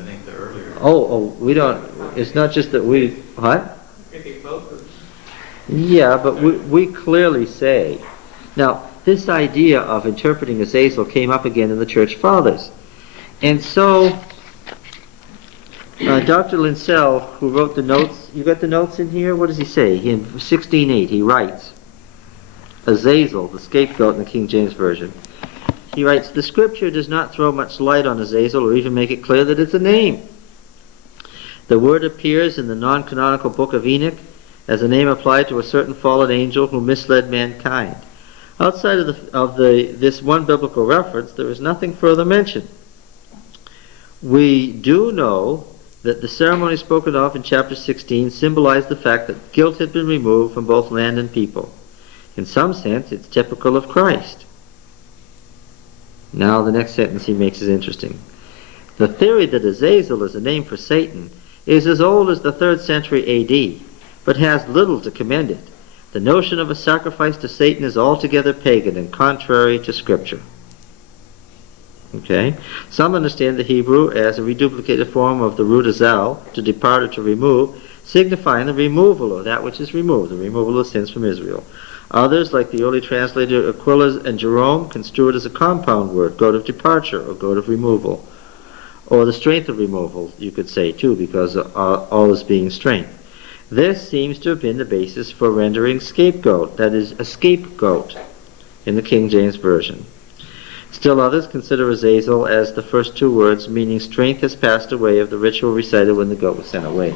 I think the earlier. Oh, we don't, it's not just that we, what? Maybe both of them. Yeah, but we clearly say. Now, this idea of interpreting Azazel came up again in the Church Fathers. And so, Dr. Linsell, who wrote the notes, you got the notes in here? What does he say? In 16:8, he writes, Azazel, the scapegoat in the King James Version, he writes, the scripture does not throw much light on Azazel or even make it clear that it's a name. The word appears in the non-canonical book of Enoch as a name applied to a certain fallen angel who misled mankind. Outside of this one biblical reference, there is nothing further mentioned. We do know that the ceremony spoken of in chapter 16 symbolized the fact that guilt had been removed from both land and people. In some sense, it's typical of Christ. Now the next sentence he makes is interesting. The theory that Azazel is a name for Satan is as old as the 3rd century A.D., but has little to commend it. The notion of a sacrifice to Satan is altogether pagan and contrary to Scripture. Okay? Some understand the Hebrew as a reduplicated form of the root azal, to depart or to remove, signifying the removal of that which is removed, the removal of sins from Israel. Others, like the early translator Aquila and Jerome, construe it as a compound word, goat of departure or goat of removal. Or the strength of removal, you could say too, because all is being strength. This seems to have been the basis for rendering scapegoat, that is, a scapegoat, in the King James Version. Still others consider Azazel as the first two words, meaning strength has passed away of the ritual recited when the goat was sent away.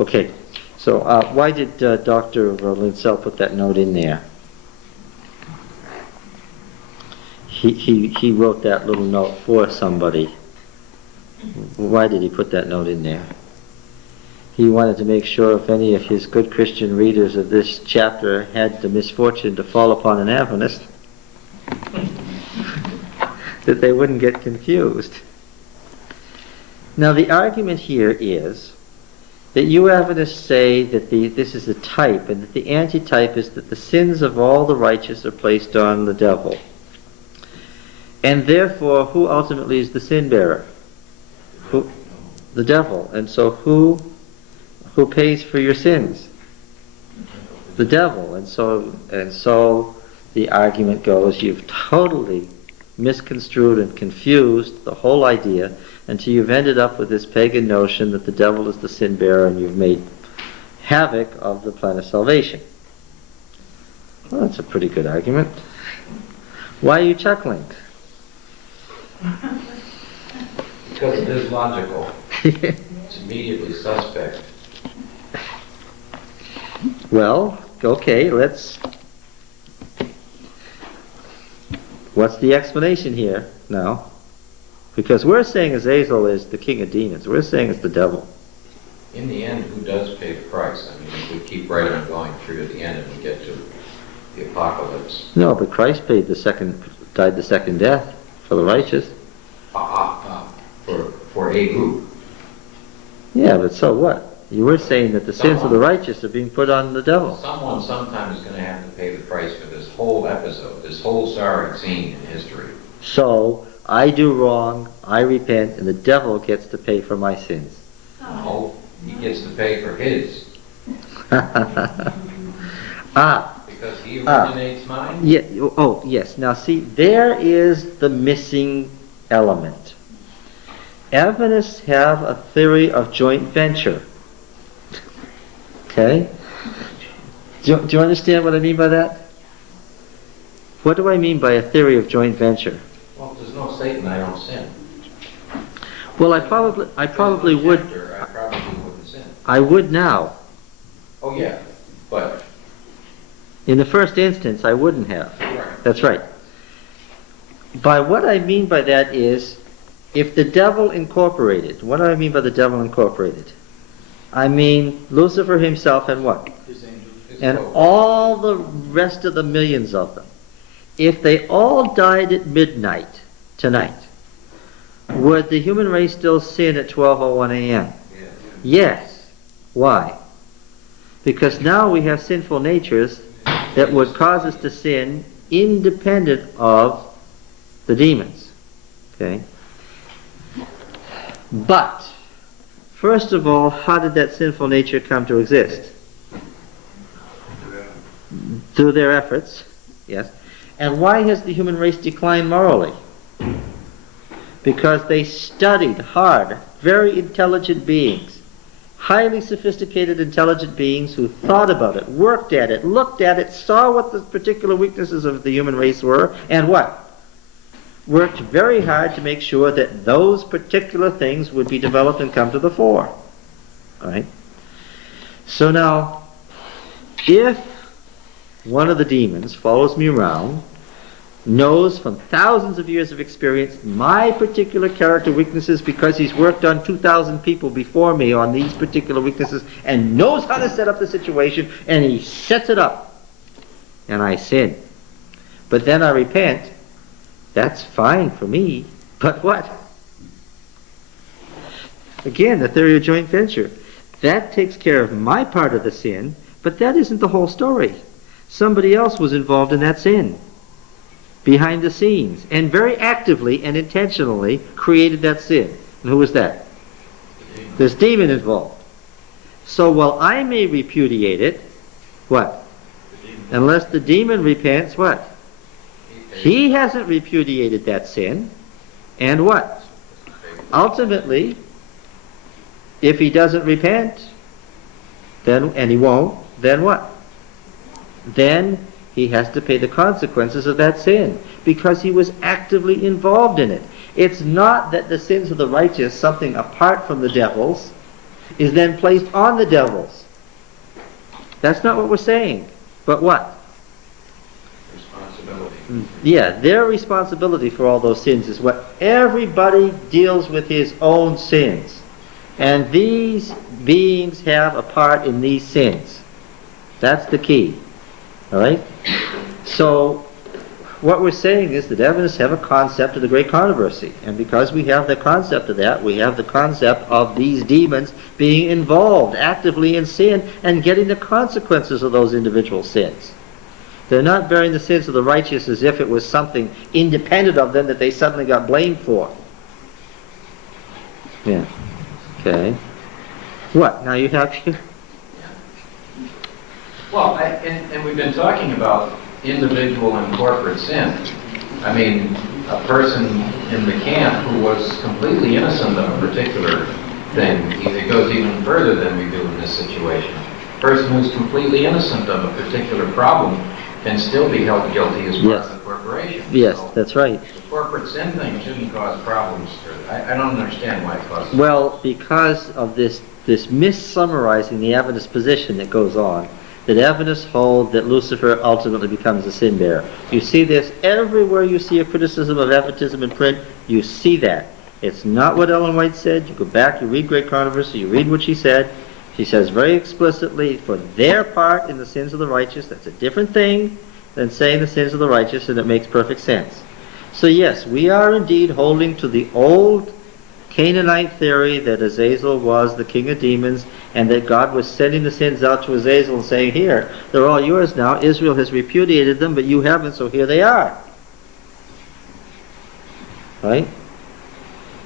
Okay, so why did Dr. Linsell put that note in there? He wrote that little note for somebody. Why did he put that note in there? He wanted to make sure if any of his good Christian readers of this chapter had the misfortune to fall upon an Adventist, that they wouldn't get confused. Now the argument here is that you Adventists say that this is a type, and that the antitype is that the sins of all the righteous are placed on the devil. And therefore, who ultimately is the sin bearer? The devil. And so who pays for your sins? The devil. And so the argument goes, you've totally misconstrued and confused the whole idea until you've ended up with this pagan notion that the devil is the sin bearer, and you've made havoc of the plan of salvation. Well, that's a pretty good argument. Why are you chuckling? Because it is logical. It's immediately suspect. Well, okay, what's the explanation here now? Because we're saying Azazel is the king of demons. We're saying it's the devil. In the end, who does pay the price? I mean, if we keep right on going through to the end and we get to the apocalypse. No, but Christ died the second death for the righteous. For a group. Yeah, but so what? You were saying that the sins of the righteous are being put on the devil. Someone sometime is going to have to pay the price for this whole episode, this whole sorry scene in history. So, I do wrong, I repent, and the devil gets to pay for my sins. No, he gets to pay for his. Because he originates mine? Yeah, oh, yes. Now see, there is the missing element. Adventists have a theory of joint venture. Okay? Do you understand what I mean by that? What do I mean by a theory of joint venture? Well, if there's no Satan, I don't sin. Well, I probably would. I probably wouldn't sin. I would now. Oh yeah, but In the first instance, I wouldn't have. right. That's right. By what I mean by that is, if the devil incorporated, what do I mean by the devil incorporated? I mean Lucifer himself and what? His angels. And all the rest of the millions of them. If they all died at midnight tonight, would the human race still sin at 12:01 a.m.? Yeah. Yes. Why? Because now we have sinful natures that would cause us to sin independent of the demons. Okay? But, first of all, how did that sinful nature come to exist? Through their efforts, yes. And why has the human race declined morally? Because they studied hard, very intelligent beings, highly sophisticated, intelligent beings who thought about it, worked at it, looked at it, saw what the particular weaknesses of the human race were, and what? Worked very hard to make sure that those particular things would be developed and come to the fore. All right? So now, if one of the demons follows me around, knows from thousands of years of experience my particular character weaknesses because he's worked on 2,000 people before me on these particular weaknesses and knows how to set up the situation, and he sets it up, and I sin. But then I repent. That's fine for me. But what? Again, the theory of joint venture. That takes care of my part of the sin, but that isn't the whole story. Somebody else was involved in that sin, behind the scenes, and very actively and intentionally created that sin. And who was that? This demon involved. So while I may repudiate it, what? Unless the demon repents, what? He hasn't repudiated that sin. And what? Ultimately, if he doesn't repent, then, and he won't, then what? Then he has to pay the consequences of that sin because he was actively involved in it. It's not that the sins of the righteous, something apart from the devil's, is then placed on the devils. That's not what we're saying. But what? Responsibility. Yeah, their responsibility for all those sins is what everybody deals with his own sins. And these beings have a part in these sins. That's the key. All right? So, what we're saying is that Adventists have a concept of the great controversy. And because we have the concept of that, we have the concept of these demons being involved actively in sin and getting the consequences of those individual sins. They're not bearing the sins of the righteous as if it was something independent of them that they suddenly got blamed for. Yeah. Okay. What? Now you have... Well, and we've been talking about individual and corporate sin. I mean, a person in the camp who was completely innocent of a particular thing, it goes even further than we do in this situation. A person who's completely innocent of a particular problem can still be held guilty as part of the corporation. Yes, So that's right. the corporate sin thing shouldn't cause problems. I don't understand why it causes. Well, because of this mis-summarizing the Adventist position that goes on, that Adventists hold that Lucifer ultimately becomes a sin bearer. You see this everywhere you see a criticism of Adventism in print, you see that. It's not what Ellen White said. You go back, you read Great Controversy, you read what she said. She says very explicitly, for their part in the sins of the righteous, that's a different thing than saying the sins of the righteous, and it makes perfect sense. So yes, we are indeed holding to the old Canaanite theory that Azazel was the king of demons, and that God was sending the sins out to Azazel and saying, here, they're all yours now. Israel has repudiated them, but you haven't, so here they are. Right?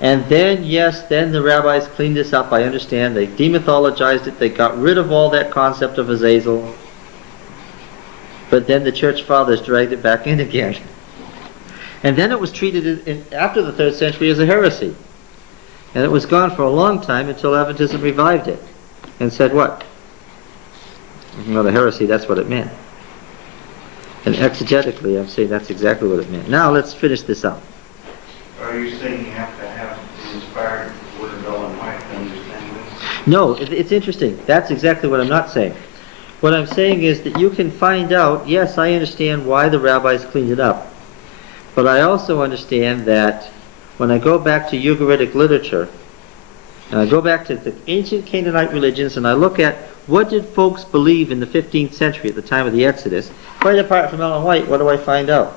And then, yes, then the rabbis cleaned this up, I understand. They demythologized it. They got rid of all that concept of Azazel. But then the church fathers dragged it back in again. And then it was treated after the 3rd century as a heresy. And it was gone for a long time until Adventism revived it and said what? Not a heresy, that's what it meant. And exegetically, I'm saying that's exactly what it meant. Now let's finish this up. Are you saying you have to have the inspired word of Ellen White to understand this? No, it's interesting. That's exactly what I'm not saying. What I'm saying is that you can find out, yes, I understand why the rabbis cleaned it up. But I also understand that when I go back to Ugaritic literature, and I go back to the ancient Canaanite religions, and I look at what did folks believe in the 15th century at the time of the Exodus, quite apart from Ellen White, what do I find out?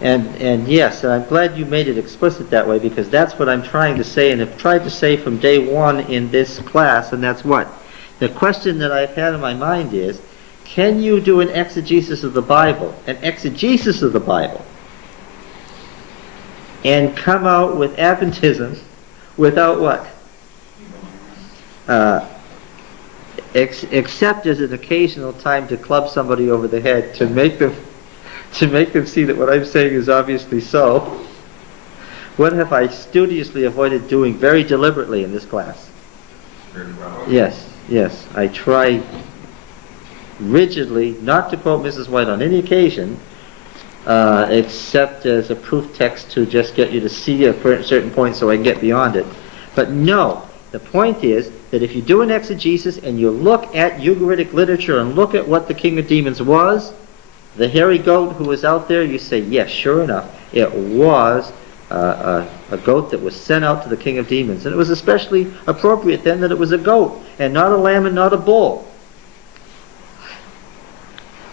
And yes, I'm glad you made it explicit that way, because that's what I'm trying to say, and have tried to say from day one in this class, and that's what? The question that I've had in my mind is, can you do an exegesis of the Bible, and come out with Adventism without what? Except as an occasional time to club somebody over the head to make them see that what I'm saying is obviously so. What have I studiously avoided doing very deliberately in this class? Yes, I try rigidly not to quote Mrs. White on any occasion, except as a proof text to just get you to see a certain point so I can get beyond it. But no, the point is that if you do an exegesis and you look at Ugaritic literature and look at what the king of demons was, the hairy goat who was out there, you say, yes, sure enough, it was a goat that was sent out to the king of demons. And it was especially appropriate then that it was a goat and not a lamb and not a bull,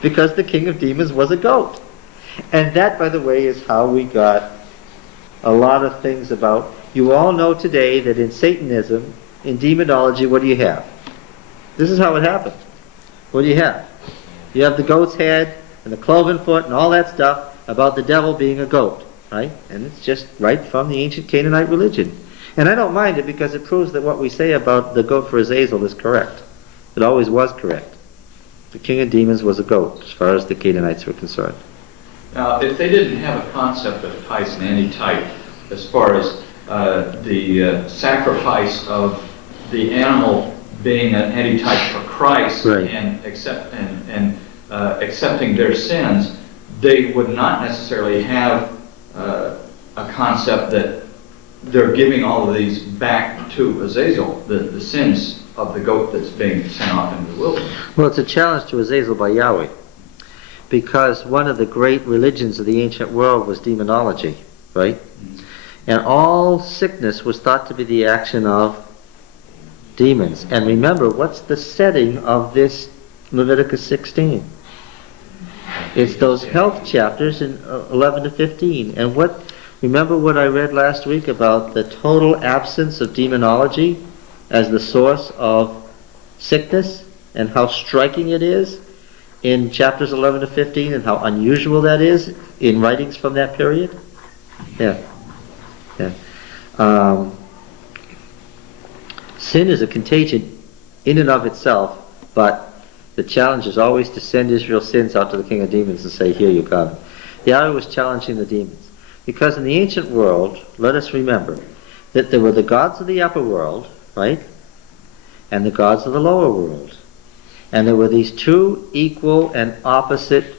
because the king of demons was a goat. And that, by the way, is how we got a lot of things about. You all know today that in Satanism, in demonology, what do you have? This is how it happened. What do you have? You have the goat's head and the cloven foot and all that stuff about the devil being a goat, right? And it's just right from the ancient Canaanite religion. And I don't mind it, because it proves that what we say about the goat for Azazel is correct. It always was correct. The king of demons was a goat, as far as the Canaanites were concerned. Now, if they didn't have a concept of types and antitype, as far as the sacrifice of the animal being an antitype for Christ, right, and accepting their sins, they would not necessarily have a concept that they're giving all of these back to Azazel, the sins of the goat that's being sent off into the wilderness. Well, it's a challenge to Azazel by Yahweh, because one of the great religions of the ancient world was demonology, right? Mm-hmm. And all sickness was thought to be the action of demons. And remember, what's the setting of this Leviticus 16? It's those health chapters in 11 to 15. And remember what I read last week about the total absence of demonology as the source of sickness, and how striking it is in chapters 11 to 15, and how unusual that is in writings from that period? Yeah. Sin is a contagion in and of itself, but the challenge is always to send Israel's sins out to the king of demons and say, here you come. Yahweh was challenging the demons. Because in the ancient world, let us remember that there were the gods of the upper world, right? And the gods of the lower world. And there were these two equal and opposite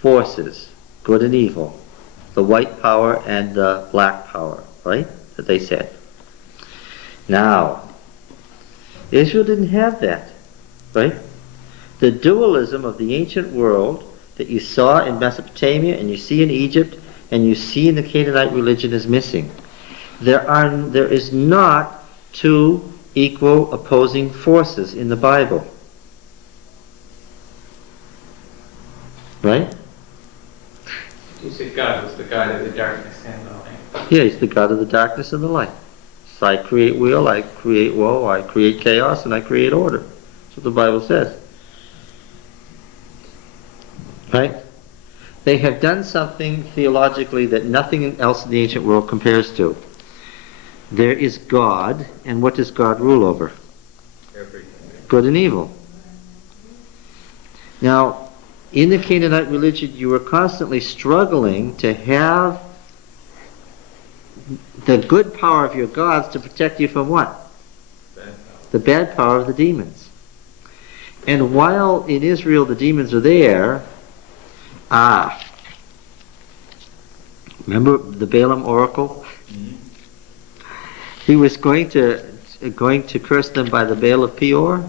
forces, good and evil, the white power and the black power, right? That they said. Now, Israel didn't have that, right? The dualism of the ancient world that you saw in Mesopotamia and you see in Egypt and you see in the Canaanite religion is missing. There is not two equal opposing forces in the Bible. Right? You said God was the God of the darkness and the light. Yeah, he's the God of the darkness and the light. So I create weal, I create woe, I create chaos, and I create order. That's what the Bible says. Right? They have done something theologically that nothing else in the ancient world compares to. There is God, and what does God rule over? Everything. Good and evil. Now, in the Canaanite religion, you were constantly struggling to have the good power of your gods to protect you from what? The bad power of the demons. And while in Israel the demons are there, remember the Balaam oracle? He was going to curse them by the Baal of Peor,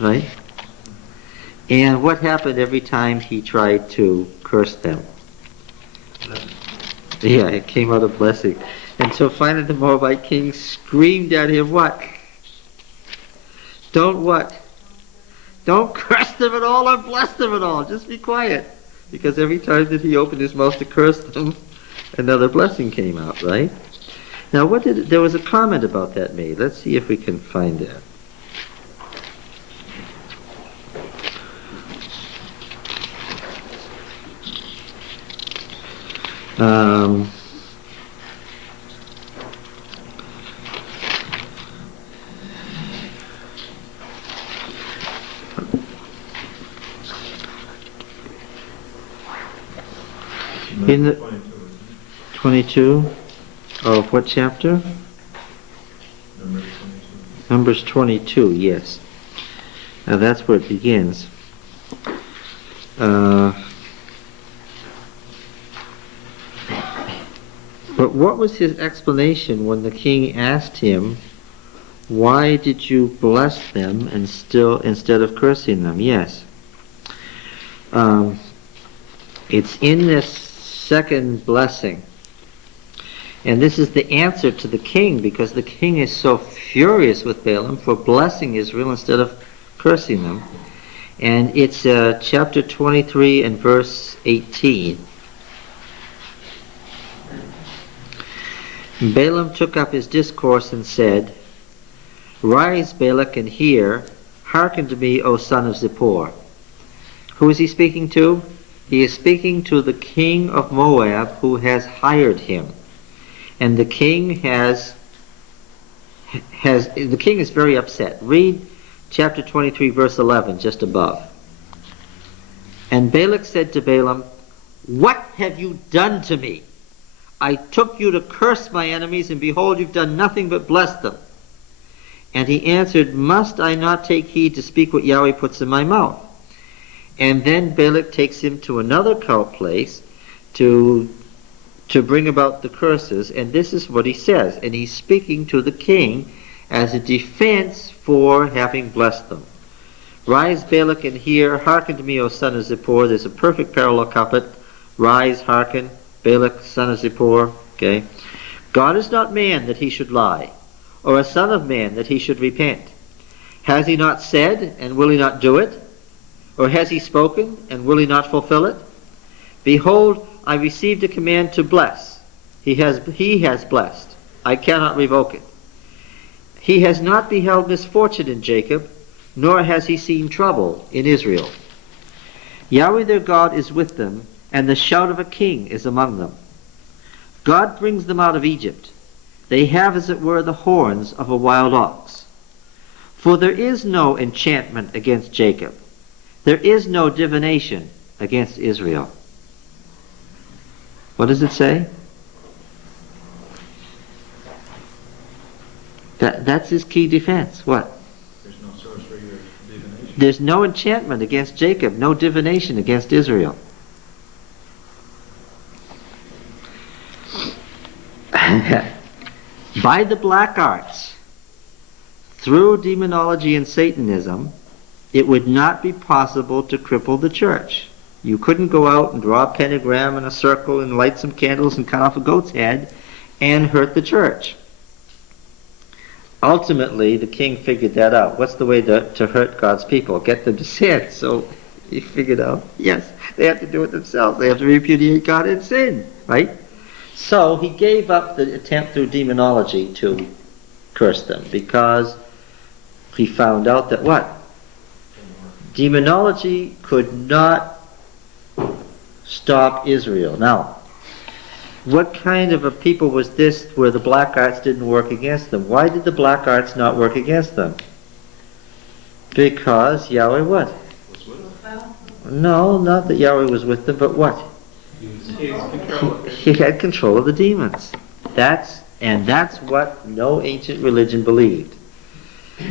right? And what happened every time he tried to curse them? Yeah, it came out a blessing. And so finally the Moabite king screamed at him, what? Don't what? Don't curse them at all or bless them at all. Just be quiet. Because every time that he opened his mouth to curse them, another blessing came out, right? Now, there was a comment about that made. Let's see if we can find that. In the 22 of what chapter? Numbers 22, yes. Now that's where it begins. But what was his explanation when the king asked him, why did you bless them instead of cursing them? Yes. It's in this second blessing. And this is the answer to the king, because the king is so furious with Balaam for blessing Israel instead of cursing them. And it's chapter 23 and verse 18. Balaam took up his discourse and said, Rise, Balak, and hear, hearken to me, O son of Zippor. Who is he speaking to? He is speaking to the king of Moab who has hired him. And the king the king is very upset. Read chapter 23 verse 11 just above. And Balak said to Balaam, What have you done to me? I took you to curse my enemies, and behold, you've done nothing but bless them. And he answered, Must I not take heed to speak what Yahweh puts in my mouth? And then Balak takes him to another cult place to bring about the curses, and this is what he says. And he's speaking to the king as a defense for having blessed them. Rise, Balak, and hear, hearken to me, O son of Zippor. There's a perfect parallel couplet. Rise, hearken, Balak, son of Zippor. Okay. God is not man that he should lie, or a son of man that he should repent. Has he not said, and will he not do it? Or has he spoken, and will he not fulfill it? Behold, I received a command to bless. He has blessed. I cannot revoke it. He has not beheld misfortune in Jacob, nor has he seen trouble in Israel. Yahweh their God is with them, and the shout of a king is among them. God brings them out of Egypt. They have, as it were, the horns of a wild ox. For there is no enchantment against Jacob. There is no divination against Israel. What does it say? That's his key defense. What? There's no sorcery or divination. There's no enchantment against Jacob, no divination against Israel. By the black arts, through demonology and Satanism, it would not be possible to cripple the church. You couldn't go out and draw a pentagram and a circle and light some candles and cut off a goat's head and hurt the church. Ultimately, the king figured that out. What's the way to hurt God's people? Get them to sin. So he figured out, yes, they have to do it themselves. They have to repudiate God and sin, right? So he gave up the attempt through demonology to curse them, because he found out that what? Demonology could not stop Israel. Now, what kind of a people was this where the black arts didn't work against them? Why did the black arts not work against them? Because Yahweh what? No, not that Yahweh was with them, but what? He had control of the demons. That's what no ancient religion believed.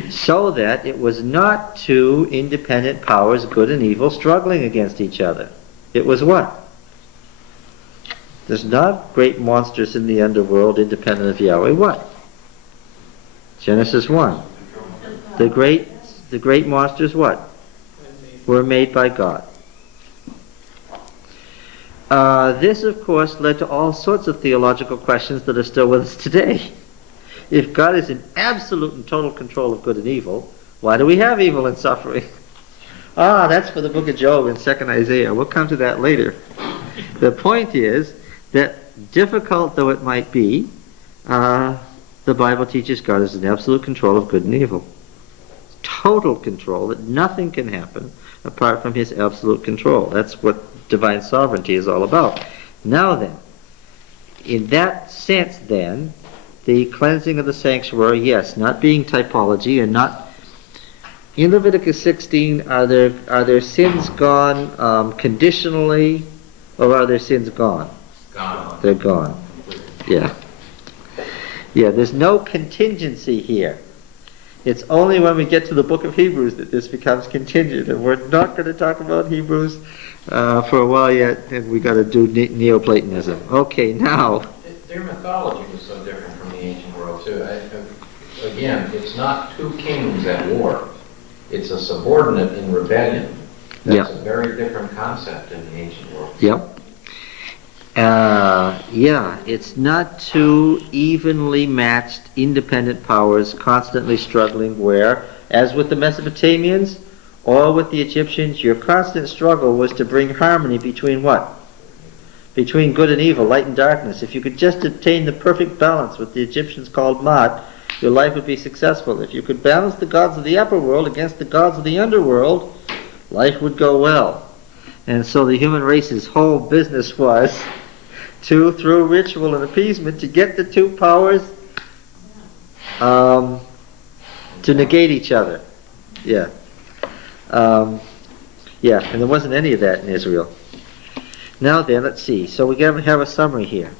So that it was not two independent powers, good and evil, struggling against each other. It was what? There's not great monsters in the underworld independent of Yahweh. What? Genesis 1. The great monsters what? Were made by God. This, of course, led to all sorts of theological questions that are still with us today. If God is in absolute and total control of good and evil, why do we have evil and suffering? That's for the book of Job and 2nd Isaiah. We'll come to that later. The point is that, difficult though it might be, the Bible teaches God is in absolute control of good and evil. Total control, that nothing can happen apart from his absolute control. That's what divine sovereignty is all about. Now then, in that sense then, the cleansing of the sanctuary, yes, not being typology and not... In Leviticus 16, are there sins gone conditionally, or are there sins gone? Gone. They're gone. Yeah. Yeah, there's no contingency here. It's only when we get to the book of Hebrews that this becomes contingent, and we're not going to talk about Hebrews for a while yet, and we got to do Neoplatonism. Okay, now... Their mythology was so different from the ancient world, too. Again, it's not two kings at war. It's a subordinate in rebellion. That's a very different concept in the ancient world. Yep. It's not two evenly matched independent powers constantly struggling where, as with the Mesopotamians or with the Egyptians, your constant struggle was to bring harmony between what? Between good and evil, light and darkness. If you could just obtain the perfect balance, what the Egyptians called Ma'at, your life would be successful. If you could balance the gods of the upper world against the gods of the underworld, life would go well. And so the human race's whole business was to, through ritual and appeasement, to get the two powers to negate each other. Yeah. And there wasn't any of that in Israel. Now then, let's see. So we have a summary here.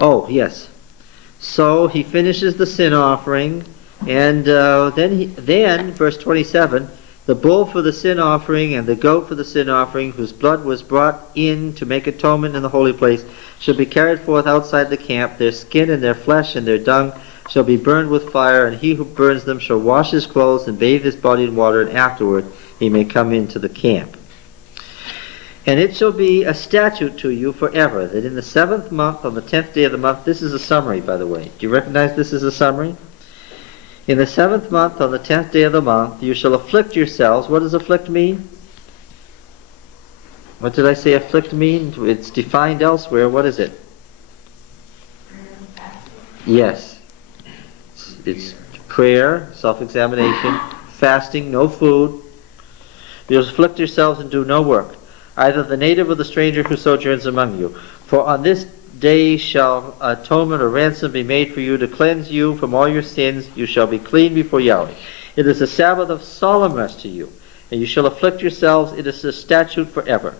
Oh, yes. So he finishes the sin offering, and then, verse 27, the bull for the sin offering and the goat for the sin offering, whose blood was brought in to make atonement in the holy place, shall be carried forth outside the camp. Their skin and their flesh and their dung shall be burned with fire, and he who burns them shall wash his clothes and bathe his body in water, and afterward he may come into the camp. And it shall be a statute to you forever, that in the 7th month, on the 10th day of the month, this is a summary, by the way. Do you recognize this as a summary? In the 7th month, on the 10th day of the month, you shall afflict yourselves. What does afflict mean? What did I say afflict mean? It's defined elsewhere. What is it? Yes. It's prayer, self-examination, fasting, no food. You shall afflict yourselves and do no work, either the native or the stranger who sojourns among you. For on this day shall atonement or ransom be made for you to cleanse you from all your sins. You shall be clean before Yahweh. It is a Sabbath of solemn rest to you, and you shall afflict yourselves. It is a statute forever.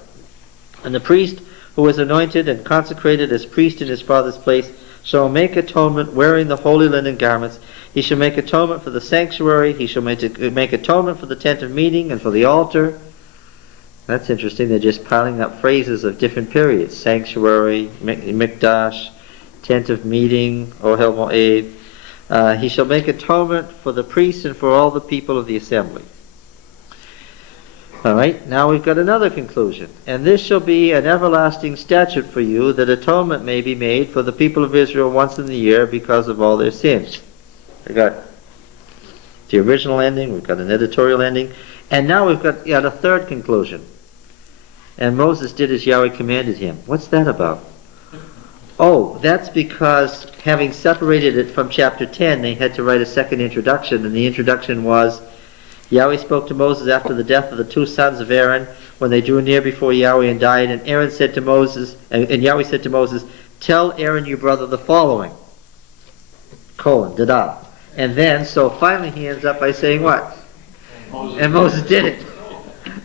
And the priest who is anointed and consecrated as priest in his father's place shall make atonement wearing the holy linen garments. He shall make atonement for the sanctuary. He shall make atonement for the tent of meeting and for the altar. That's interesting. They're just piling up phrases of different periods. Sanctuary, mikdash, tent of meeting, ohel moed. He shall make atonement for the priests and for all the people of the assembly. All right, now we've got another conclusion. And this shall be an everlasting statute for you, that atonement may be made for the people of Israel once in the year because of all their sins. We got the original ending, we've got an editorial ending, and now we've got a third conclusion. And Moses did as Yahweh commanded him. What's that about? Oh, that's because having separated it from chapter 10, they had to write a second introduction, and the introduction was, Yahweh spoke to Moses after the death of the two sons of Aaron, when they drew near before Yahweh and died, and Aaron said to Moses, and Yahweh said to Moses, tell Aaron your brother the following, : da-da. And then, so finally he ends up by saying what? And Moses did it.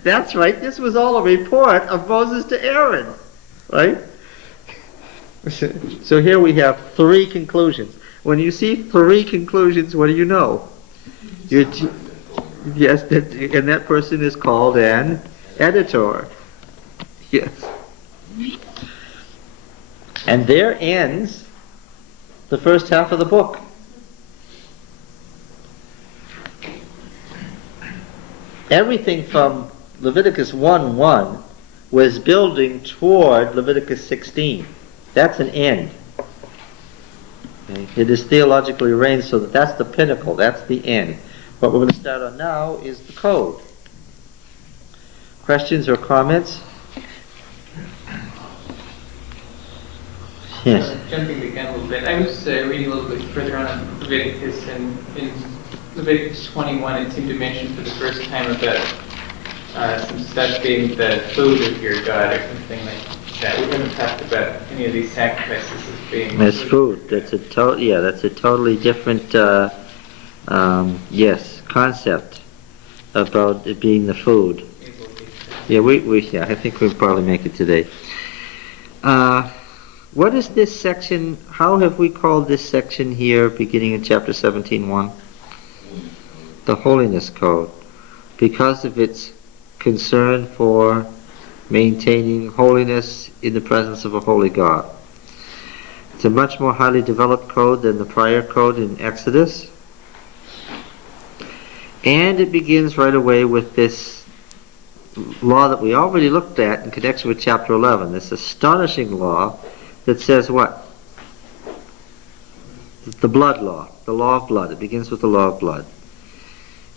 That's right, this was all a report of Moses to Aaron, right? So here we have three conclusions. When you see three conclusions, what do you know? Yes, and that person is called an editor. Yes. And there ends the first half of the book. Everything from Leviticus 1:1 was building toward Leviticus 16. That's an end. Okay. It is theologically arranged so that that's the pinnacle, that's the end. What we're going to start on now is the code. Questions or comments? Yes. Jumping the gun a little bit, I was reading a little bit further on in Leviticus, and in Leviticus 21 it seemed to mention for the first time about some stuff being the food of your God or something like that. We haven't talked about any of these sacrifices as being That's food. That's a totally different concept about it being the food. Yeah, I think we'll probably make it today. What is this section? How have we called this section here, beginning in chapter 17:1? The Holiness Code, because of its concern for maintaining holiness in the presence of a holy God. It's a much more highly developed code than the prior code in Exodus. And it begins right away with this law that we already looked at in connection with chapter 11, this astonishing law that says what? The blood law, the law of blood. It begins with the law of blood.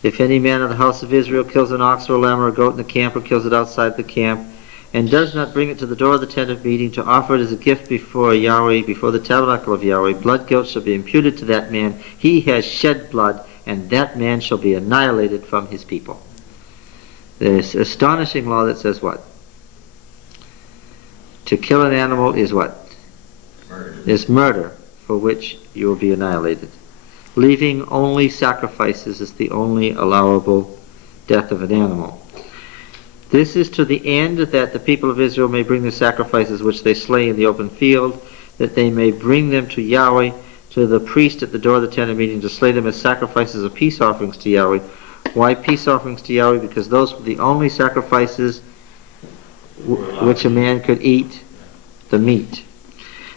If any man of the house of Israel kills an ox or a lamb or a goat in the camp, or kills it outside the camp, and does not bring it to the door of the tent of meeting to offer it as a gift before Yahweh, before the tabernacle of Yahweh, blood guilt shall be imputed to that man. He has shed blood, and that man shall be annihilated from his people. This astonishing law that says what? To kill an animal is what? Murder. Is murder, for which you will be annihilated. Leaving only sacrifices is the only allowable death of an animal. This is to the end that the people of Israel may bring the sacrifices which they slay in the open field, that they may bring them to Yahweh, to the priest at the door of the tent of meeting, to slay them as sacrifices of peace offerings to Yahweh. Why peace offerings to Yahweh? Because those were the only sacrifices which a man could eat, the meat.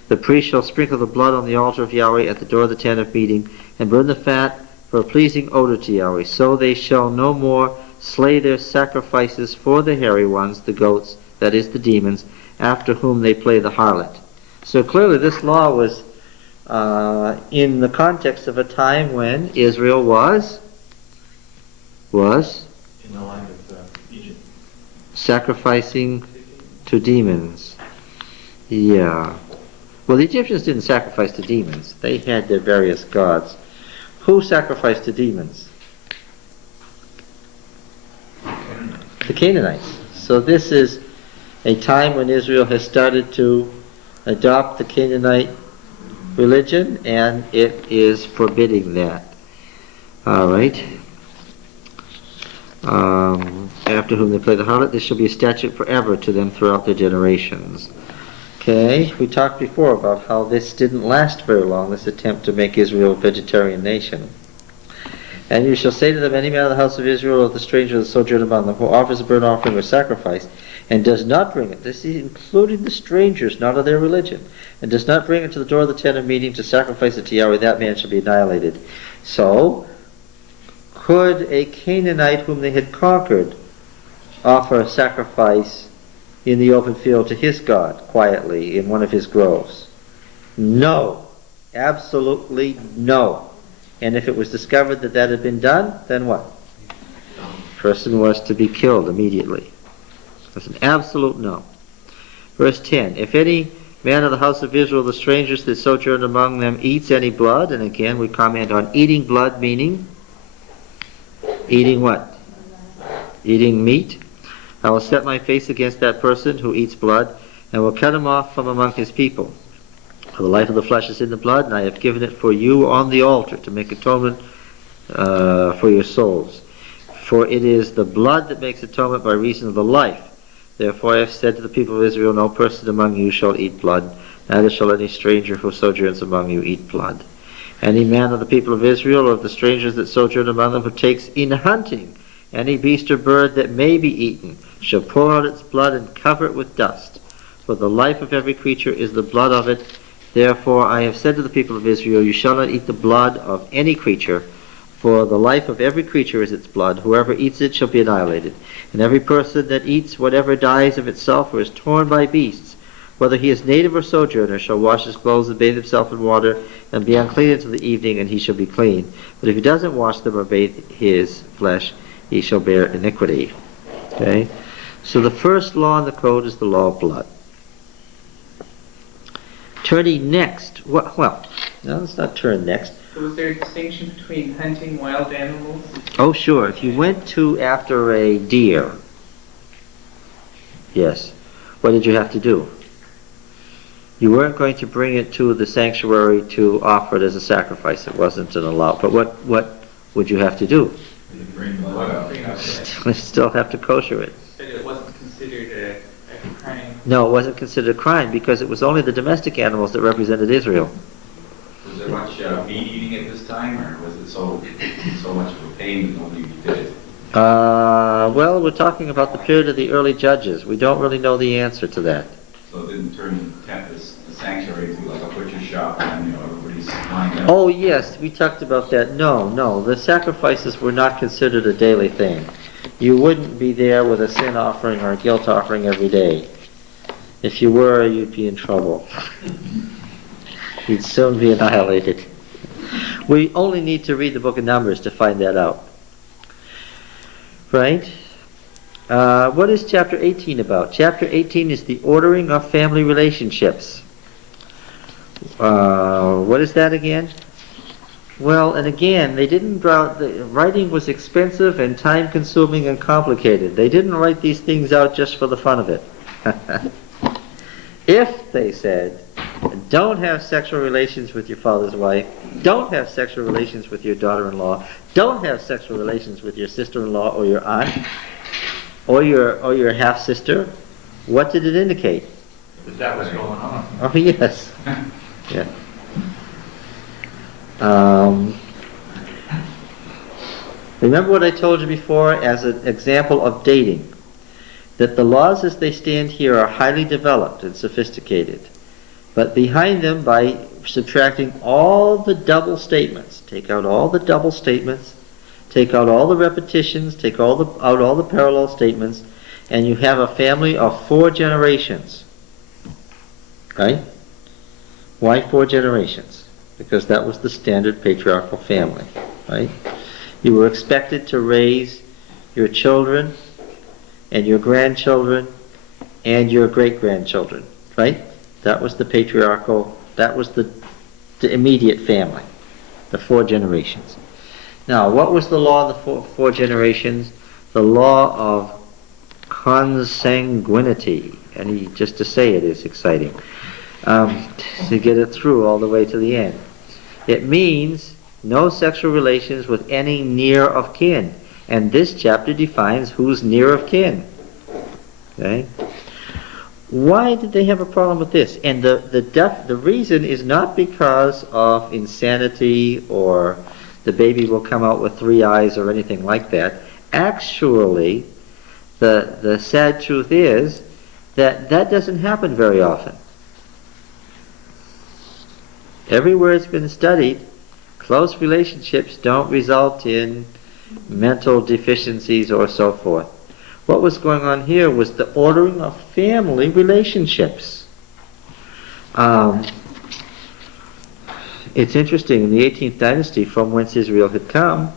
The priest shall sprinkle the blood on the altar of Yahweh at the door of the tent of meeting, and burn the fat for a pleasing odor to Yahweh. So they shall no more slay their sacrifices for the hairy ones, the goats, that is the demons, after whom they play the harlot. So clearly this law was in the context of a time when Israel was In the land of Egypt. sacrificing to demons. Yeah. Well, the Egyptians didn't sacrifice to demons. They had their various gods. Who sacrificed to demons? The Canaanites. So this is a time when Israel has started to adopt the Canaanite religion, and it is forbidding that. All right. After whom they play the harlot, this shall be a statute forever to them throughout their generations. Okay, we talked before about how this didn't last very long, this attempt to make Israel a vegetarian nation. And you shall say to them, any man of the house of Israel or the stranger that sojourn among them, who offers a burnt offering or sacrifice, and does not bring it, this is including the strangers, not of their religion, and does not bring it to the door of the tent of meeting to sacrifice it to Yahweh, that man shall be annihilated. So, could a Canaanite whom they had conquered offer a sacrifice in the open field to his God quietly in one of his groves? No. Absolutely no. And if it was discovered that that had been done, then what? Person was to be killed immediately. That's an absolute no. Verse 10, if any man of the house of Israel, the strangers that sojourn among them, eats any blood, and again we comment on eating blood, meaning eating what? Eating meat. I will set my face against that person who eats blood, and will cut him off from among his people. For the life of the flesh is in the blood, and I have given it for you on the altar to make atonement for your souls. For it is the blood that makes atonement by reason of the life. Therefore I have said to the people of Israel, no person among you shall eat blood, neither shall any stranger who sojourns among you eat blood. Any man of the people of Israel, or of the strangers that sojourn among them, who takes in hunting any beast or bird that may be eaten, shall pour out its blood and cover it with dust. For the life of every creature is the blood of it. Therefore I have said to the people of Israel, you shall not eat the blood of any creature, for the life of every creature is its blood. Whoever eats it shall be annihilated. And every person that eats whatever dies of itself or is torn by beasts, whether he is native or sojourner, shall wash his clothes and bathe himself in water, and be unclean until the evening, and he shall be clean. But if he doesn't wash them or bathe his flesh, he shall bear iniquity. Okay? So the first law in the code is the law of blood. Turning next, well, no, let's not turn next. So was there a distinction between hunting wild animals? Oh, sure. If you went after a deer, yes, what did you have to do? You weren't going to bring it to the sanctuary to offer it as a sacrifice. It wasn't an allowed. But what would you have to do? Bring the blood out. You still have to kosher it. But it wasn't considered a crime. No, it wasn't considered a crime because it was only the domestic animals that represented Israel. Was there much meat eating at this time, or was it so much of a pain that nobody did it? Well, we're talking about the period of the early judges. We don't really know the answer to that. So it didn't turn the sanctuary to like a butcher shop, and everybody's lined up. Oh, yes, we talked about that. No, the sacrifices were not considered a daily thing. You wouldn't be there with a sin offering or a guilt offering every day. If you were, you'd be in trouble. You'd soon be annihilated. We only need to read the book of Numbers to find that out. Right? What is chapter 18 about? Chapter 18 is the ordering of family relationships. What is that again? Well, and again, they didn't the writing was expensive and time-consuming and complicated. They didn't write these things out just for the fun of it. If, they said, don't have sexual relations with your father's wife, don't have sexual relations with your daughter-in-law, don't have sexual relations with your sister-in-law or your aunt, or your half-sister, what did it indicate? That was going on. Oh, yes. Yeah. Remember what I told you before as an example of dating, that the laws as they stand here are highly developed and sophisticated, but behind them, by subtracting all the double statements, take out all the double statements, take out all the repetitions, take out all the parallel statements, and you have a family of 4 generations. Right? Why 4 generations? Because that was the standard patriarchal family, right? You were expected to raise your children and your grandchildren and your great-grandchildren, right? That was the patriarchal, that was the immediate family, the 4 generations. Now, what was the law of the 4 generations? The law of consanguinity. And just to say it is exciting. To get it through all the way to the end. It means no sexual relations with any near of kin. And this chapter defines who's near of kin. Okay? Why did they have a problem with this? And the reason is not because of insanity or the baby will come out with 3 eyes or anything like that. Actually, the sad truth is that doesn't happen very often. Everywhere it's been studied, close relationships don't result in mental deficiencies or so forth. What was going on here was the ordering of family relationships. It's interesting, in the 18th dynasty, from whence Israel had come,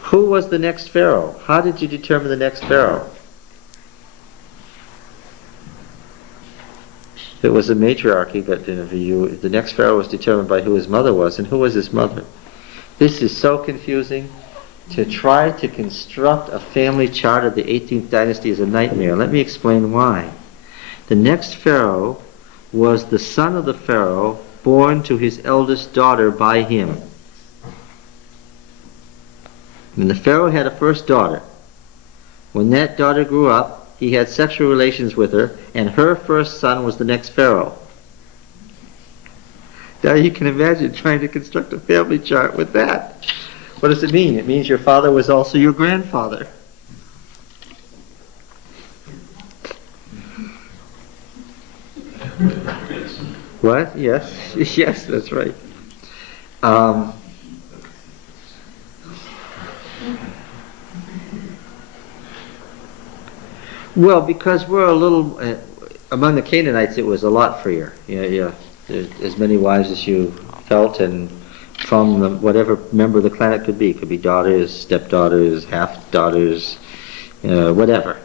who was the next pharaoh? How did you determine the next pharaoh? It was a matriarchy, but the next pharaoh was determined by who his mother was, and who was his mother? This is so confusing. To try to construct a family chart of the 18th dynasty is a nightmare. Let me explain why. The next pharaoh was the son of the pharaoh born to his eldest daughter by him. And the pharaoh had a first daughter. When that daughter grew up, he had sexual relations with her, and her first son was the next pharaoh. Now you can imagine trying to construct a family chart with that. What does it mean? It means your father was also your grandfather. What? Yes. Yes, that's right. Well, because we're a little... among the Canaanites, it was a lot freer. As many wives as you felt, and from whatever member of the clan it could be. It could be daughters, stepdaughters, half-daughters, whatever.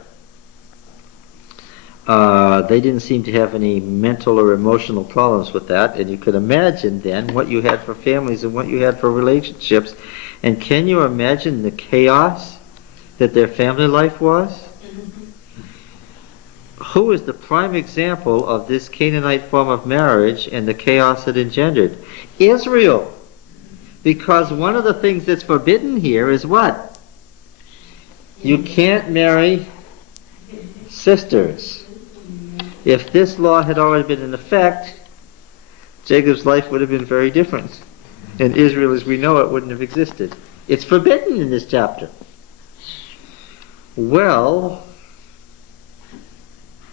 They didn't seem to have any mental or emotional problems with that, and you could imagine then what you had for families and what you had for relationships. And can you imagine the chaos that their family life was? Who is the prime example of this Canaanite form of marriage and the chaos it engendered? Israel. Because one of the things that's forbidden here is what? You can't marry sisters. If this law had already been in effect, Jacob's life would have been very different. And Israel as we know it wouldn't have existed. It's forbidden in this chapter. Well,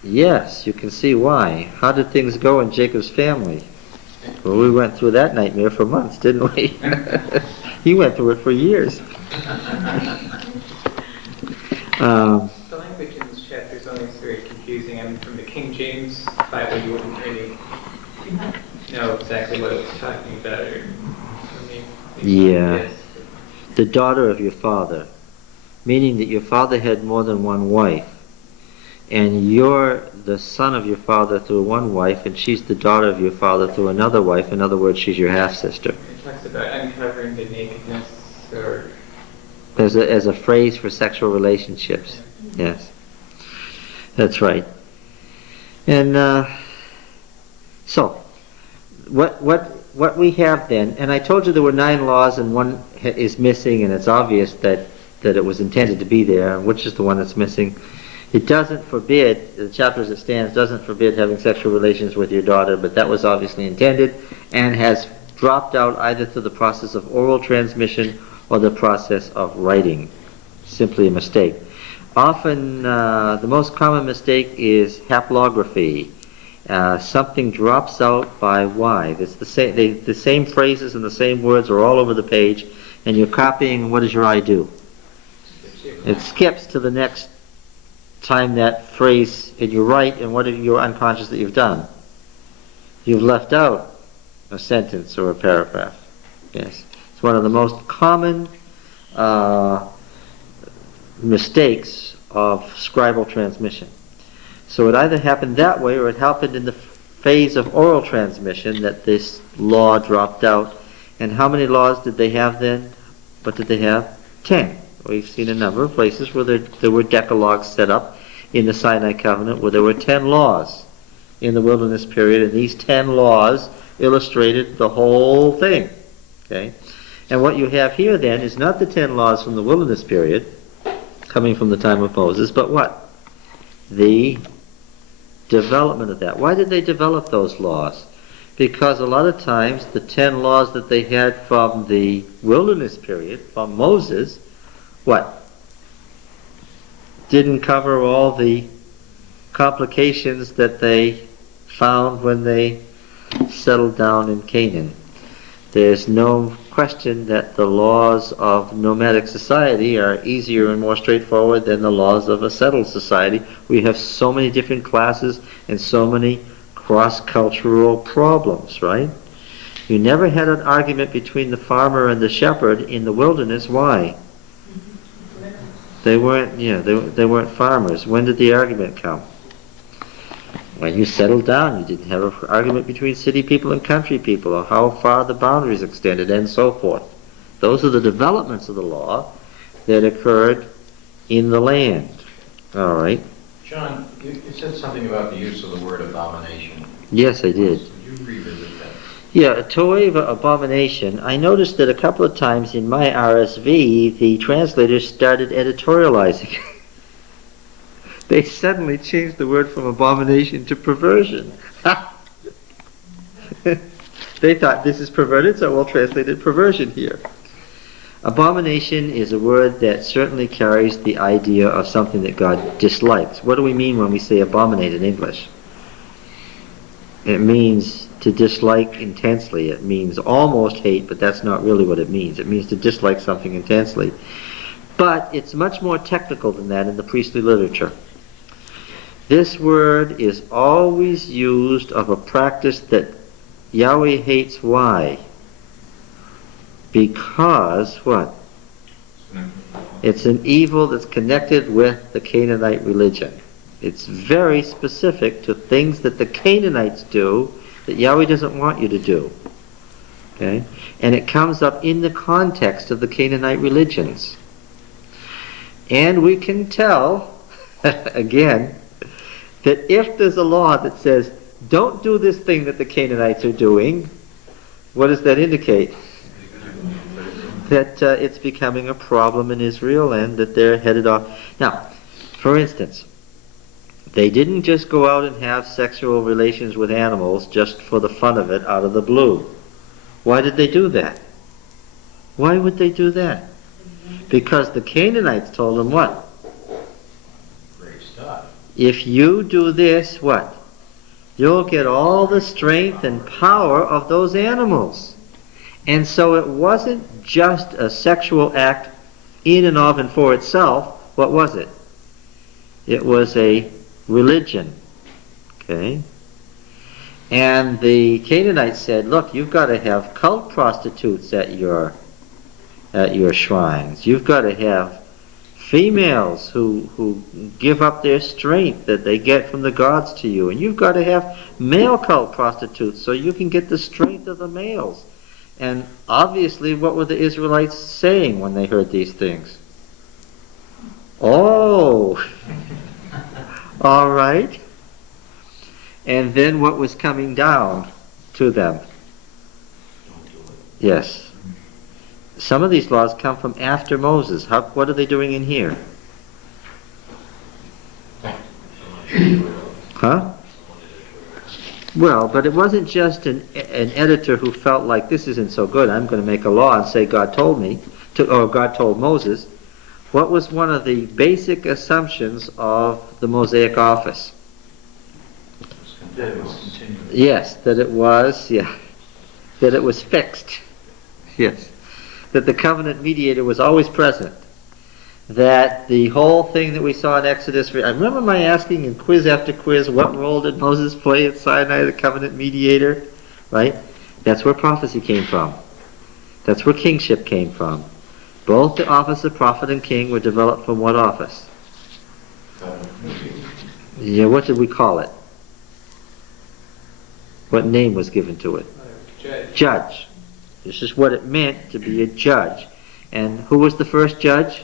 yes, you can see why. How did things go in Jacob's family? Well, we went through that nightmare for months, didn't we? He went through it for years. The language in this chapter is always very confusing. I mean, from the King James Bible, you wouldn't really know exactly what it was talking about. Yeah. Yes. The daughter of your father, meaning that your father had more than one wife, and you're the son of your father through one wife, and she's the daughter of your father through another wife. In other words, she's your half-sister. It talks about uncovering the nakedness, or... As a phrase for sexual relationships. Yes. That's right. And so, what we have then, and I told you there were 9 laws and one is missing, and it's obvious that it was intended to be there. Which is the one that's missing? It doesn't forbid, the chapter as it stands, doesn't forbid having sexual relations with your daughter, but that was obviously intended and has dropped out either through the process of oral transmission or the process of writing. Simply a mistake. Often, the most common mistake is haplography. Something drops out by Y. It's the same phrases and the same words are all over the page, and you're copying, and what does your eye do? It skips to the next time that phrase and you write, and what are you unconscious that you've done? You've left out a sentence or a paragraph. Yes. It's one of the most common mistakes of scribal transmission. So it either happened that way or it happened in the phase of oral transmission that this law dropped out. And how many laws did they have then? What did they have? 10. We've seen a number of places where there were decalogues set up in the Sinai Covenant where there were 10 laws in the wilderness period, and these 10 laws illustrated the whole thing. Okay? And what you have here then is not the 10 laws from the wilderness period, coming from the time of Moses, but what? The development of that. Why did they develop those laws? Because a lot of times the 10 laws that they had from the wilderness period, from Moses, what? Didn't cover all the complications that they found when they settled down in Canaan. There's no question that the laws of nomadic society are easier and more straightforward than the laws of a settled society. We have so many different classes and so many cross-cultural problems, right? You never had an argument between the farmer and the shepherd in the wilderness. Why? They weren't, they weren't farmers. When did the argument come? When you settled down, you didn't have an argument between city people and country people, or how far the boundaries extended, and so forth. Those are the developments of the law that occurred in the land. All right. John, you said something about the use of the word abomination. Yes, I did. Would you revisit that? Yeah, toeva, abomination. I noticed that a couple of times in my RSV, the translators started editorializing. They suddenly changed the word from abomination to perversion. They thought this is perverted, so we'll translate it perversion here. Abomination is a word that certainly carries the idea of something that God dislikes. What do we mean when we say abominate in English? It means to dislike intensely. It means almost hate, but that's not really what it means. It means to dislike something intensely. But it's much more technical than that in the priestly literature. This word is always used of a practice that Yahweh hates. Why? Because what? It's an evil that's connected with the Canaanite religion. It's very specific to things that the Canaanites do that Yahweh doesn't want you to do. Okay? And it comes up in the context of the Canaanite religions. And we can tell, again, that if there's a law that says, don't do this thing that the Canaanites are doing, what does that indicate? That it's becoming a problem in Israel and that they're headed off. Now, for instance, they didn't just go out and have sexual relations with animals just for the fun of it out of the blue. Why did they do that? Why would they do that? Because the Canaanites told them what? Great stuff. If you do this, what? You'll get all the strength and power of those animals. And so it wasn't just a sexual act in and of and for itself. What was it? It was a religion. Okay? And the Canaanites said, look, you've got to have cult prostitutes at your shrines. You've got to have females who give up their strength that they get from the gods to you. And you've got to have male cult prostitutes so you can get the strength of the males. And obviously, what were the Israelites saying when they heard these things? Oh, all right. And then what was coming down to them? Yes. Some of these laws come from after Moses. What are they doing in here? Huh? Well, but it wasn't just an editor who felt like this isn't so good, I'm going to make a law and say God told me, or God told Moses. What was one of the basic assumptions of the Mosaic office? That it was continuous. Yes, that it was fixed. Yes. That the covenant mediator was always present. That the whole thing that we saw in Exodus, I remember my asking in quiz after quiz, what role did Moses play at Sinai, the covenant mediator? Right? That's where prophecy came from. That's where kingship came from. Both the office of prophet and king were developed from what office? Yeah, what did we call it? What name was given to it? Judge. This is what it meant to be a judge. And who was the first judge?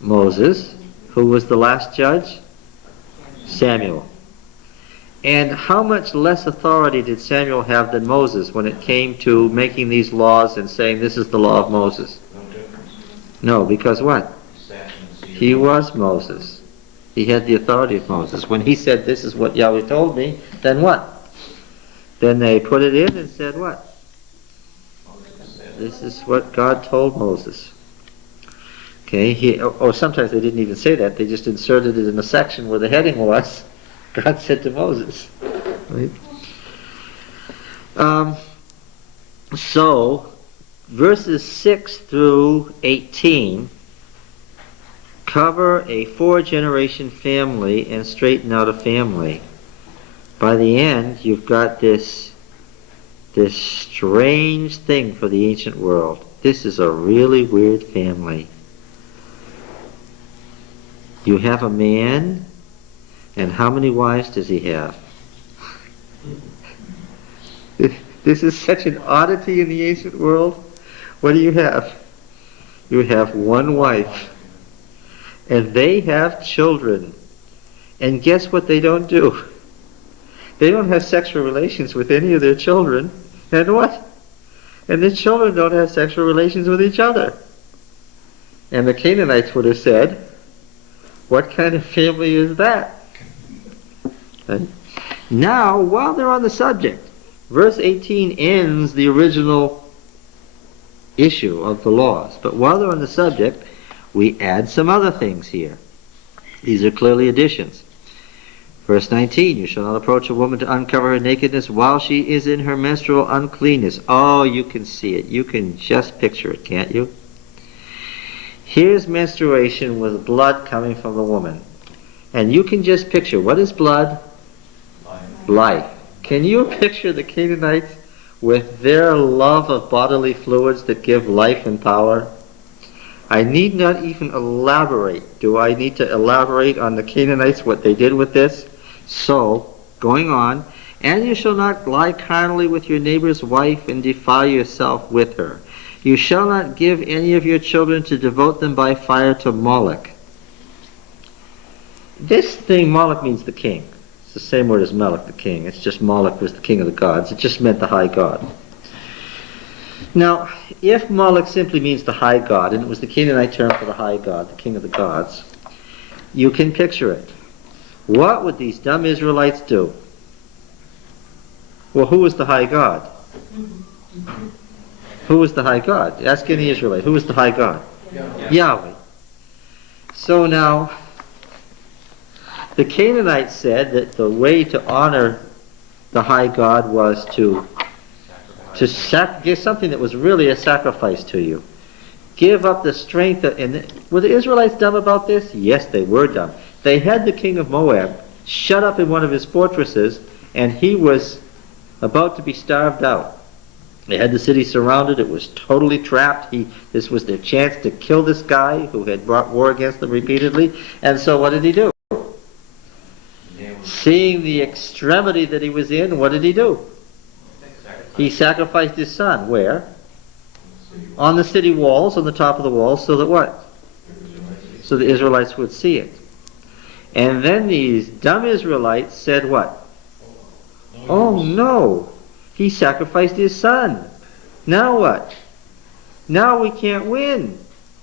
Moses. Who was the last judge? Samuel. And how much less authority did Samuel have than Moses when it came to making these laws and saying this is the law of Moses? No difference. No, because what? Sat in the seat of He Moses. was Moses. He had the authority of Moses. When he said this is what Yahweh told me, then what? Then they put it in and said what? This is what God told Moses. Okay, or sometimes they didn't even say that. They just inserted it in a section where the heading was, God said to Moses. Right? So, verses 6 through 18 cover a 4-generation family and straighten out a family. By the end, you've got this strange thing for the ancient world. This is a really weird family. You have a man, and how many wives does he have? This is such an oddity in the ancient world. What do you have? You have one wife, and they have children. And guess what they don't do? They don't have sexual relations with any of their children. And what? And the children don't have sexual relations with each other. And the Canaanites would have said, what kind of family is that? Right? Now, while they're on the subject, verse 18 ends the original issue of the laws. But while they're on the subject, we add some other things here. These are clearly additions. Verse 19, you shall not approach a woman to uncover her nakedness while she is in her menstrual uncleanness. Oh, you can see it. You can just picture it, can't you? Here's menstruation with blood coming from the woman. And you can just picture, what is blood? Life. Can you picture the Canaanites with their love of bodily fluids that give life and power? I need not even elaborate. Do I need to elaborate on the Canaanites, what they did with this? So, going on, and you shall not lie carnally with your neighbor's wife and defile yourself with her. You shall not give any of your children to devote them by fire to Moloch. This thing, Moloch, means the king. It's the same word as Melech, the king. It's just Moloch was the king of the gods. It just meant the high god. Now, if Moloch simply means the high god, and it was the Canaanite term for the high god, the king of the gods, you can picture it. What would these dumb Israelites do? Well, who was the high god? Who was the high god? Ask any Israelite. Who was the high god? Yahweh. So now, the Canaanites said that the way to honor the high god was to give something that was really a sacrifice to you. Give up the strength of... And were the Israelites dumb about this? Yes, they were dumb. They had the king of Moab shut up in one of his fortresses, and he was about to be starved out. They had the city surrounded. It was totally trapped. This was their chance to kill this guy who had brought war against them repeatedly. And so what did he do? Seeing the extremity that he was in, what did he do? He sacrificed his son. Where? On the city walls, on the top of the walls, so that what? So the Israelites would see it. And then these dumb Israelites said what? Oh no, he sacrificed his son. Now what? Now we can't win.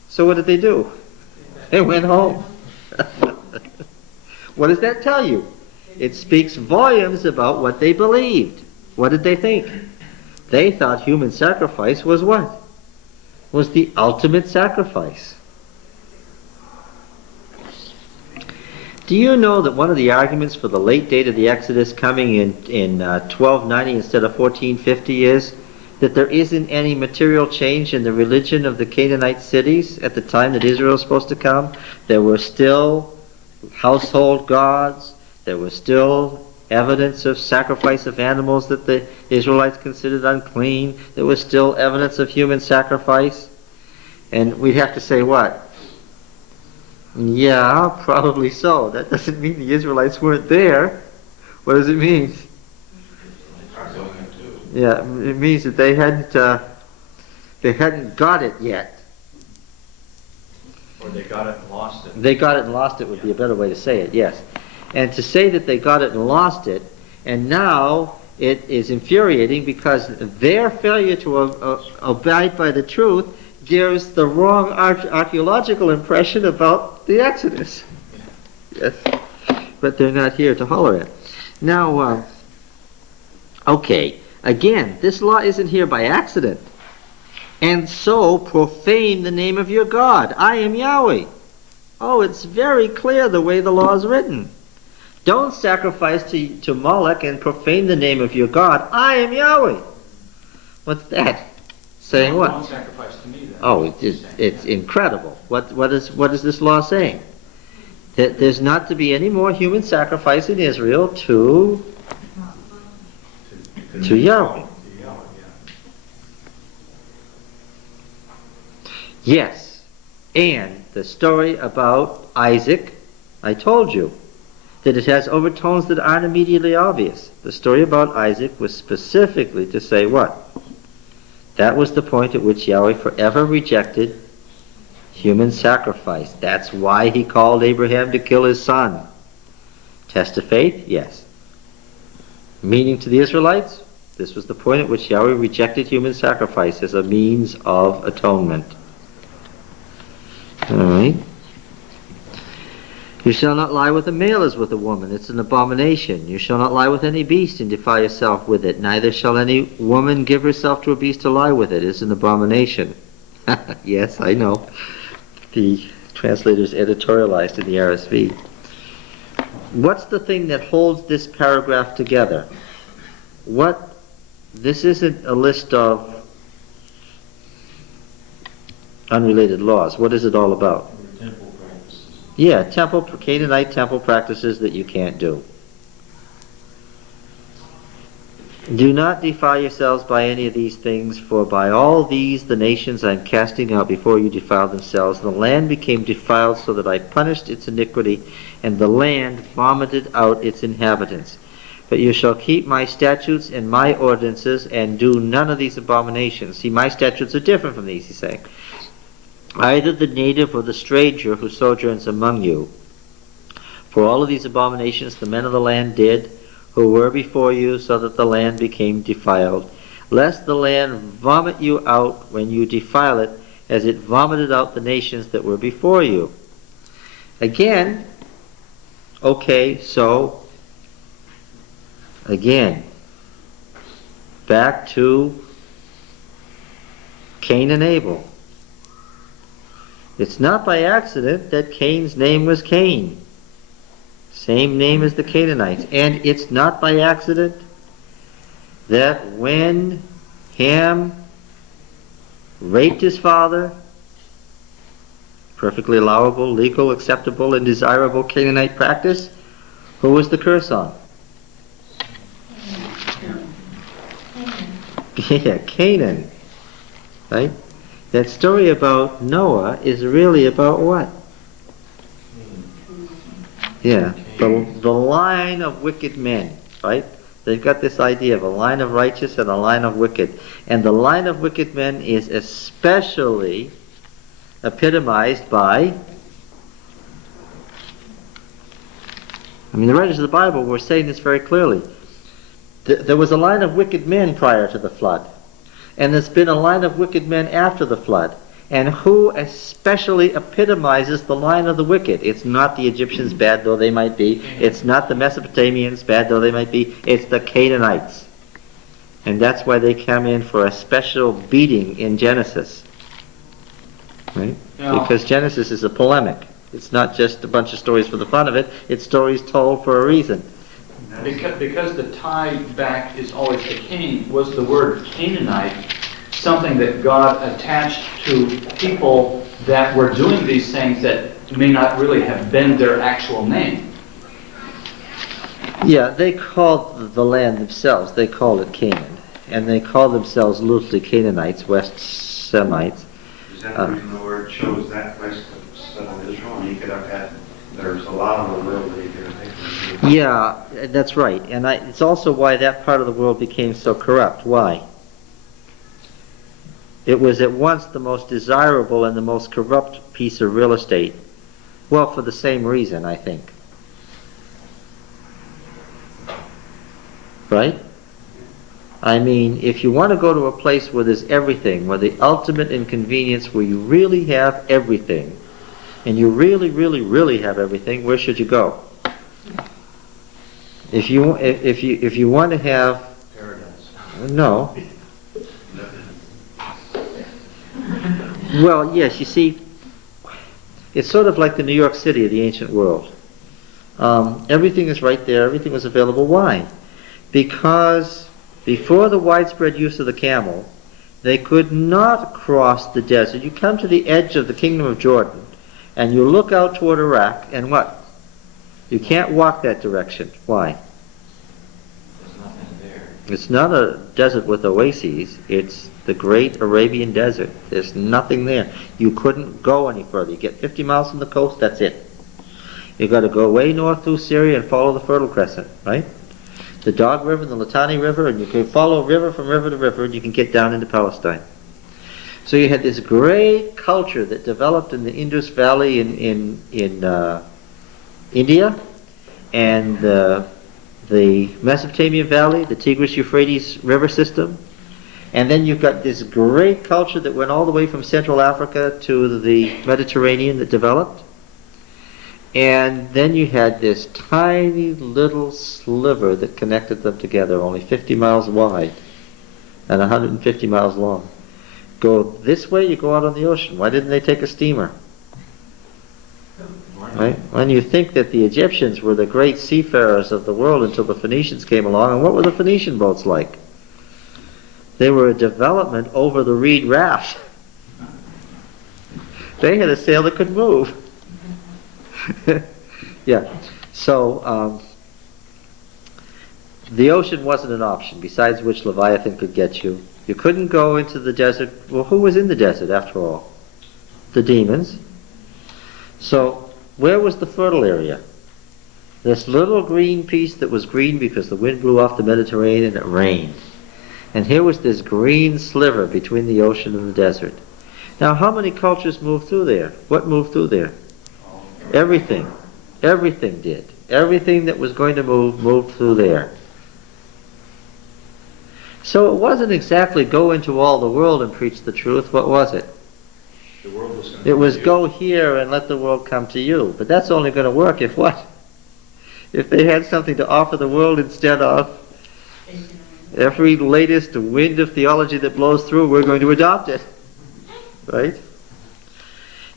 So what did they do? They went home. What does that tell you? It speaks volumes about what they believed. What did they think? They thought human sacrifice was what? Was the ultimate sacrifice. Do you know that one of the arguments for the late date of the Exodus coming in 1290 instead of 1450 is that there isn't any material change in the religion of the Canaanite cities at the time that Israel was supposed to come? There were still household gods. There was still evidence of sacrifice of animals that the Israelites considered unclean. There was still evidence of human sacrifice. And we'd have to say what? Yeah, probably so. That doesn't mean the Israelites weren't there. What does it mean? Yeah, it means that they hadn't got it yet. Or they got it and lost it. They got it and lost it would be a better way to say it, yes. And to say that they got it and lost it, and now it is infuriating because their failure to abide by the truth gives the wrong archaeological impression about the Exodus. Yes, but they're not here to holler at. Now, okay, again, this law isn't here by accident. And so profane the name of your God. I am Yahweh. Oh, it's very clear the way the law is written. Don't sacrifice to Moloch and profane the name of your God. I am Yahweh. What's that? Saying what? Don't sacrifice to me then. Oh, it's incredible. What is this law saying? That there's not to be any more human sacrifice in Israel to Yahweh. Yes, and the story about Isaac, I told you that it has overtones that aren't immediately obvious. The story about Isaac was specifically to say what? That was the point at which Yahweh forever rejected human sacrifice. That's why he called Abraham to kill his son. Test of faith? Yes. Meaning to the Israelites? This was the point at which Yahweh rejected human sacrifice as a means of atonement. Alright. You shall not lie with a male as with a woman. It's an abomination. You shall not lie with any beast and defile yourself with it. Neither shall any woman give herself to a beast to lie with it. It's an abomination. Yes, I know. The translators editorialized in the RSV. What's the thing that holds this paragraph together? This isn't a list of unrelated laws. What is it all about? Temple practices. Yeah, Canaanite temple practices that you can't do. Do not defile yourselves by any of these things, for by all these the nations I am casting out before you defiled themselves. The land became defiled so that I punished its iniquity, and the land vomited out its inhabitants. But you shall keep my statutes and my ordinances, and do none of these abominations. See, my statutes are different from these, he's saying. Either the native or the stranger who sojourns among you. For all of these abominations the men of the land did, who were before you, so that the land became defiled. Lest the land vomit you out when you defile it, as it vomited out the nations that were before you. Again, okay, so, again, back to Cain and Abel. It's not by accident that Cain's name was Cain. Same name as the Canaanites. And it's not by accident that when Ham raped his father, perfectly allowable, legal, acceptable, and desirable Canaanite practice, who was the curse on? Yeah, Canaan. Right? That story about Noah is really about what? Yeah, the line of wicked men, right? They've got this idea of a line of righteous and a line of wicked. And the line of wicked men is especially epitomized by, the writers of the Bible were saying this very clearly. There was a line of wicked men prior to the flood. And there's been a line of wicked men after the flood. And who especially epitomizes the line of the wicked? It's not the Egyptians, bad though they might be. It's not the Mesopotamians, bad though they might be. It's the Canaanites. And that's why they come in for a special beating in Genesis. Right? Yeah. Because Genesis is a polemic. It's not just a bunch of stories for the fun of it. It's stories told for a reason. Because the tie back is always to Cain, was the word Canaanite something that God attached to people that were doing these things that may not really have been their actual name? Yeah, they called the land themselves, they called it Canaan. And they called themselves loosely Canaanites, West Semites. Is that the reason the word chose that place to settle Israel? And you could have had, there's a lot of the world that you could have taken. Yeah, that's right. And it's also why that part of the world became so corrupt. Why? It was at once the most desirable and the most corrupt piece of real estate. Well, for the same reason, I think. Right? If you want to go to a place where there's everything, where the ultimate inconvenience, where you really have everything, and you really, really, really have everything, where should you go? If you want to have Paradise. no. Well, yes, you see, it's sort of like the New York City of the ancient world. Everything is right there, everything was available. Why? Because before the widespread use of the camel, They could not cross the desert. You come to the edge of the kingdom of Jordan, and you look out toward Iraq, and what? You can't walk that direction. Why? There's nothing there. It's not a desert with oases. It's the great Arabian desert. There's nothing there. You couldn't go any further. You get 50 miles from the coast, that's it. You've got to go way north through Syria and follow the Fertile Crescent, right? The Dog River and the Litani River, and you can follow river from river to river, and you can get down into Palestine. So you had this great culture that developed in the Indus Valley in India, and the Mesopotamian Valley, the Tigris-Euphrates river system. And then you've got this great culture that went all the way from Central Africa to the Mediterranean that developed. And then you had this tiny little sliver that connected them together, only 50 miles wide and 150 miles long. Go this way, you go out on the ocean. Why didn't they take a steamer? Right? When you think that the Egyptians were the great seafarers of the world until the Phoenicians came along, and what were the Phoenician boats like? They were a development over the reed raft. They had a sail that could move. Yeah. So the ocean wasn't an option, besides which Leviathan could get you. You couldn't go into the desert. Well, who was in the desert after all? The demons. So where was the fertile area? This little green piece that was green because the wind blew off the Mediterranean and it rained. And here was this green sliver between the ocean and the desert. Now, how many cultures moved through there? What moved through there? Everything. Everything did. Everything that was going to move, moved through there. So it wasn't exactly go into all the world and preach the truth. What was it? The world was going It was go here and let the world come to you. But that's only going to work if what? If they had something to offer the world instead of every latest wind of theology that blows through, we're going to adopt it. Right?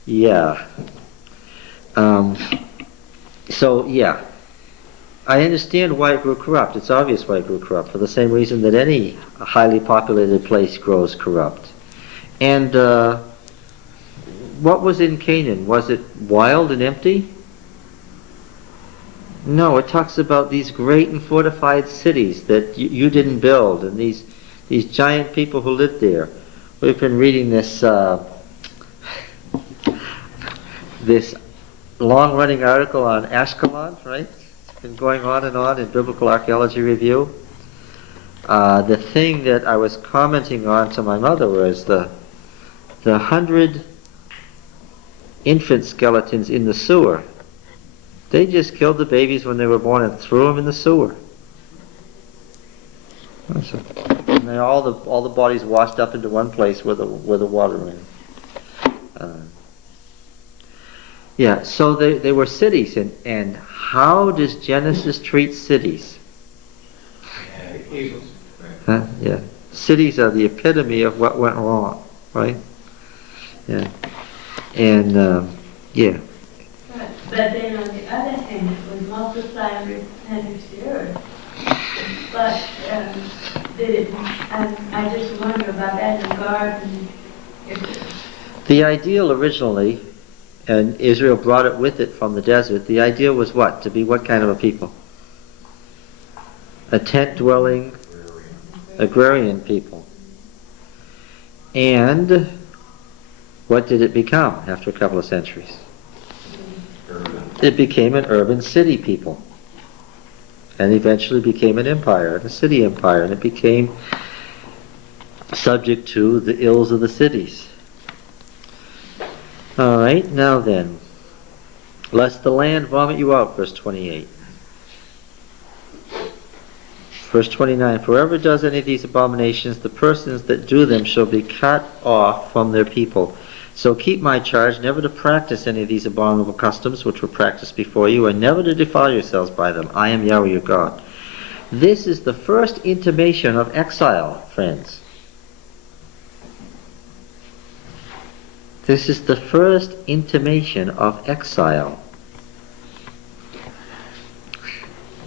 Yeah. So, yeah. I understand why it grew corrupt. It's obvious why it grew corrupt, for the same reason that any highly populated place grows corrupt. And what was in Canaan? Was it wild and empty? No, it talks about these great and fortified cities that you didn't build, and these giant people who lived there. We've been reading this this long-running article on Ashkelon, right? It's been going on in Biblical Archaeology Review. The thing that I was commenting on to my mother was the 100 infant skeletons in the sewer. They just killed the babies when they were born and threw them in the sewer. And then all the bodies washed up into one place where the water ran. Yeah, so they were cities, and how does Genesis treat cities? Huh? Yeah, cities are the epitome of what went wrong, right? Yeah, and yeah. But then on the other hand, it was multiply and replenish the earth. But did it, I just wonder about that in the garden. The ideal originally, and Israel brought it with it from the desert, the idea was what? To be what kind of a people? A tent-dwelling, agrarian people. And what did it become after a couple of centuries? It became an urban city people, and eventually became an empire, a city empire, and it became subject to the ills of the cities. All right, now then, lest the land vomit you out, verse 28. Verse 29, for whoever does any of these abominations, the persons that do them shall be cut off from their people. So keep my charge never to practice any of these abominable customs which were practiced before you, and never to defile yourselves by them. I am Yahweh your God. This is the first intimation of exile, friends. This is the first intimation of exile.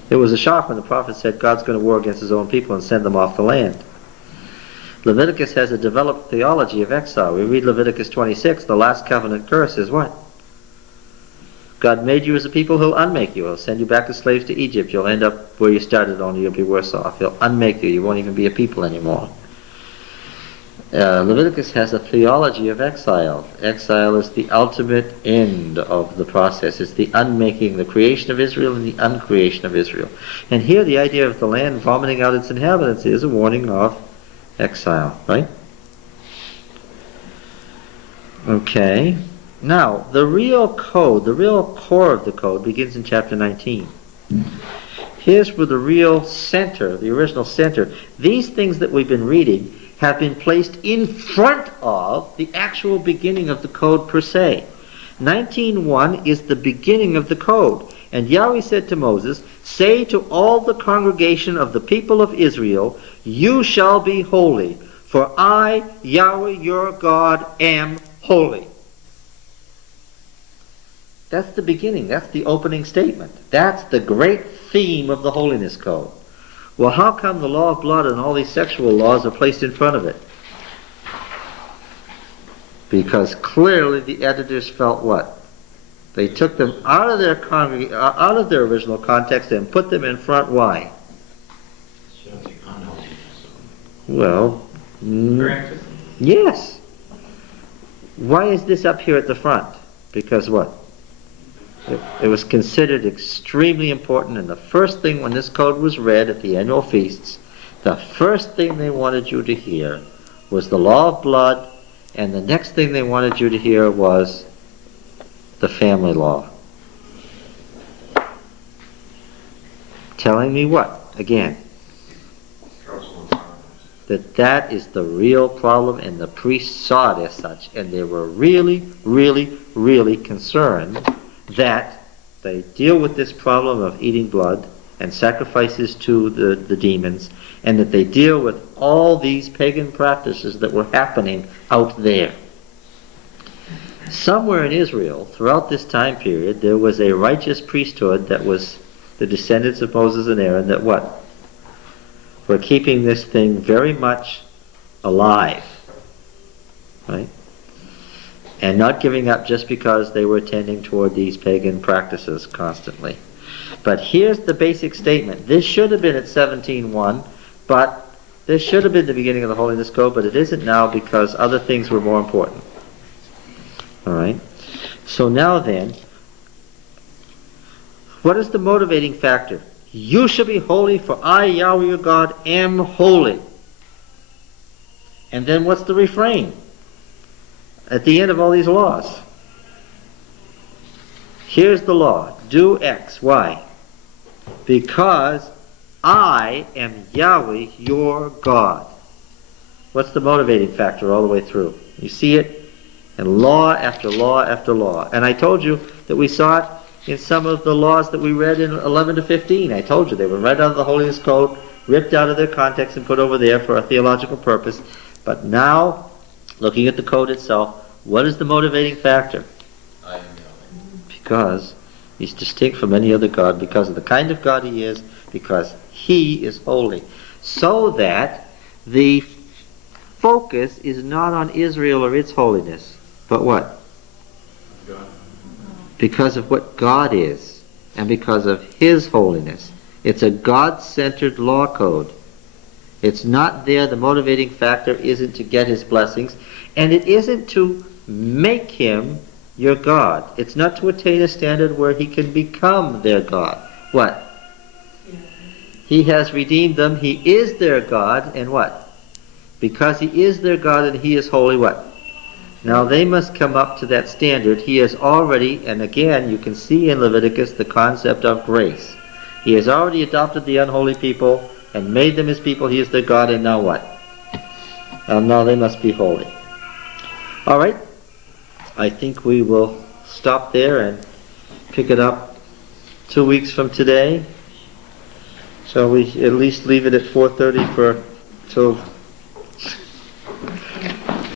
It was a shock when the prophet said God's going to war against his own people and send them off the land. Leviticus has a developed theology of exile. We read Leviticus 26, the last covenant curse is what? God made you as a people, He'll unmake you. He'll send you back as slaves to Egypt. You'll end up where you started, only you'll be worse off. He'll unmake you. You won't even be a people anymore. Leviticus has a theology of exile. Exile is the ultimate end of the process. It's the unmaking, the creation of Israel and the uncreation of Israel. And here the idea of the land vomiting out its inhabitants is a warning of exile, right? Okay. Now, the real code, the real core of the code begins in chapter 19. Here's where the real center, the original center, these things that we've been reading have been placed in front of the actual beginning of the code per se. 19:1 is the beginning of the code. And Yahweh said to Moses, "Say to all the congregation of the people of Israel, you shall be holy, for I, Yahweh your God, am holy." That's the beginning. That's the opening statement. That's the great theme of the holiness code. Well, how come the law of blood and all these sexual laws are placed in front of it? Because clearly the editors felt what? They took them out of their original context and put them in front. Why? Well, yes. Why is this up here at the front? Because what? It was considered extremely important, and the first thing when this code was read at the annual feasts, the first thing they wanted you to hear was the law of blood, and the next thing they wanted you to hear was the family law. Telling me what? Again, that is the real problem, and the priests saw it as such, and they were really, really, really concerned that they deal with this problem of eating blood and sacrifices to the demons, and that they deal with all these pagan practices that were happening out there. Somewhere in Israel, throughout this time period, there was a righteous priesthood that was the descendants of Moses and Aaron that what? Were keeping this thing very much alive, right? And not giving up just because they were tending toward these pagan practices constantly. But here's the basic statement. This should have been at 17:1, but this should have been the beginning of the Holiness Code, but it isn't now because other things were more important. All right? So now then, what is the motivating factor? You shall be holy, for I, Yahweh your God, am holy. And then what's the refrain at the end of all these laws? Here's the law. Do X. Why? Because I am Yahweh your God. What's the motivating factor all the way through? You see it in law after law after law. And I told you that we saw it in some of the laws that we read in 11 to 15. I told you they were read out of the Holiness Code, ripped out of their context and put over there for a theological purpose. But now, looking at the code itself, what is the motivating factor? I am Yahweh. Because he's distinct from any other God, because of the kind of God he is, because he is holy. So that the focus is not on Israel or its holiness, but what? God. Because of what God is, and because of his holiness. It's a God-centered law code. It's not there, the motivating factor isn't to get his blessings, and it isn't to make him your God. It's not to attain a standard where he can become their God. What? He has redeemed them, he is their God, and what? Because he is their God and he is holy, what? Now they must come up to that standard. He has already, and again you can see in Leviticus the concept of grace. He has already adopted the unholy people and made them his people. He is their God, and now what? Now they must be holy. All right, I think we will stop there and pick it up 2 weeks from today. Shall we at least leave it at 4:30 till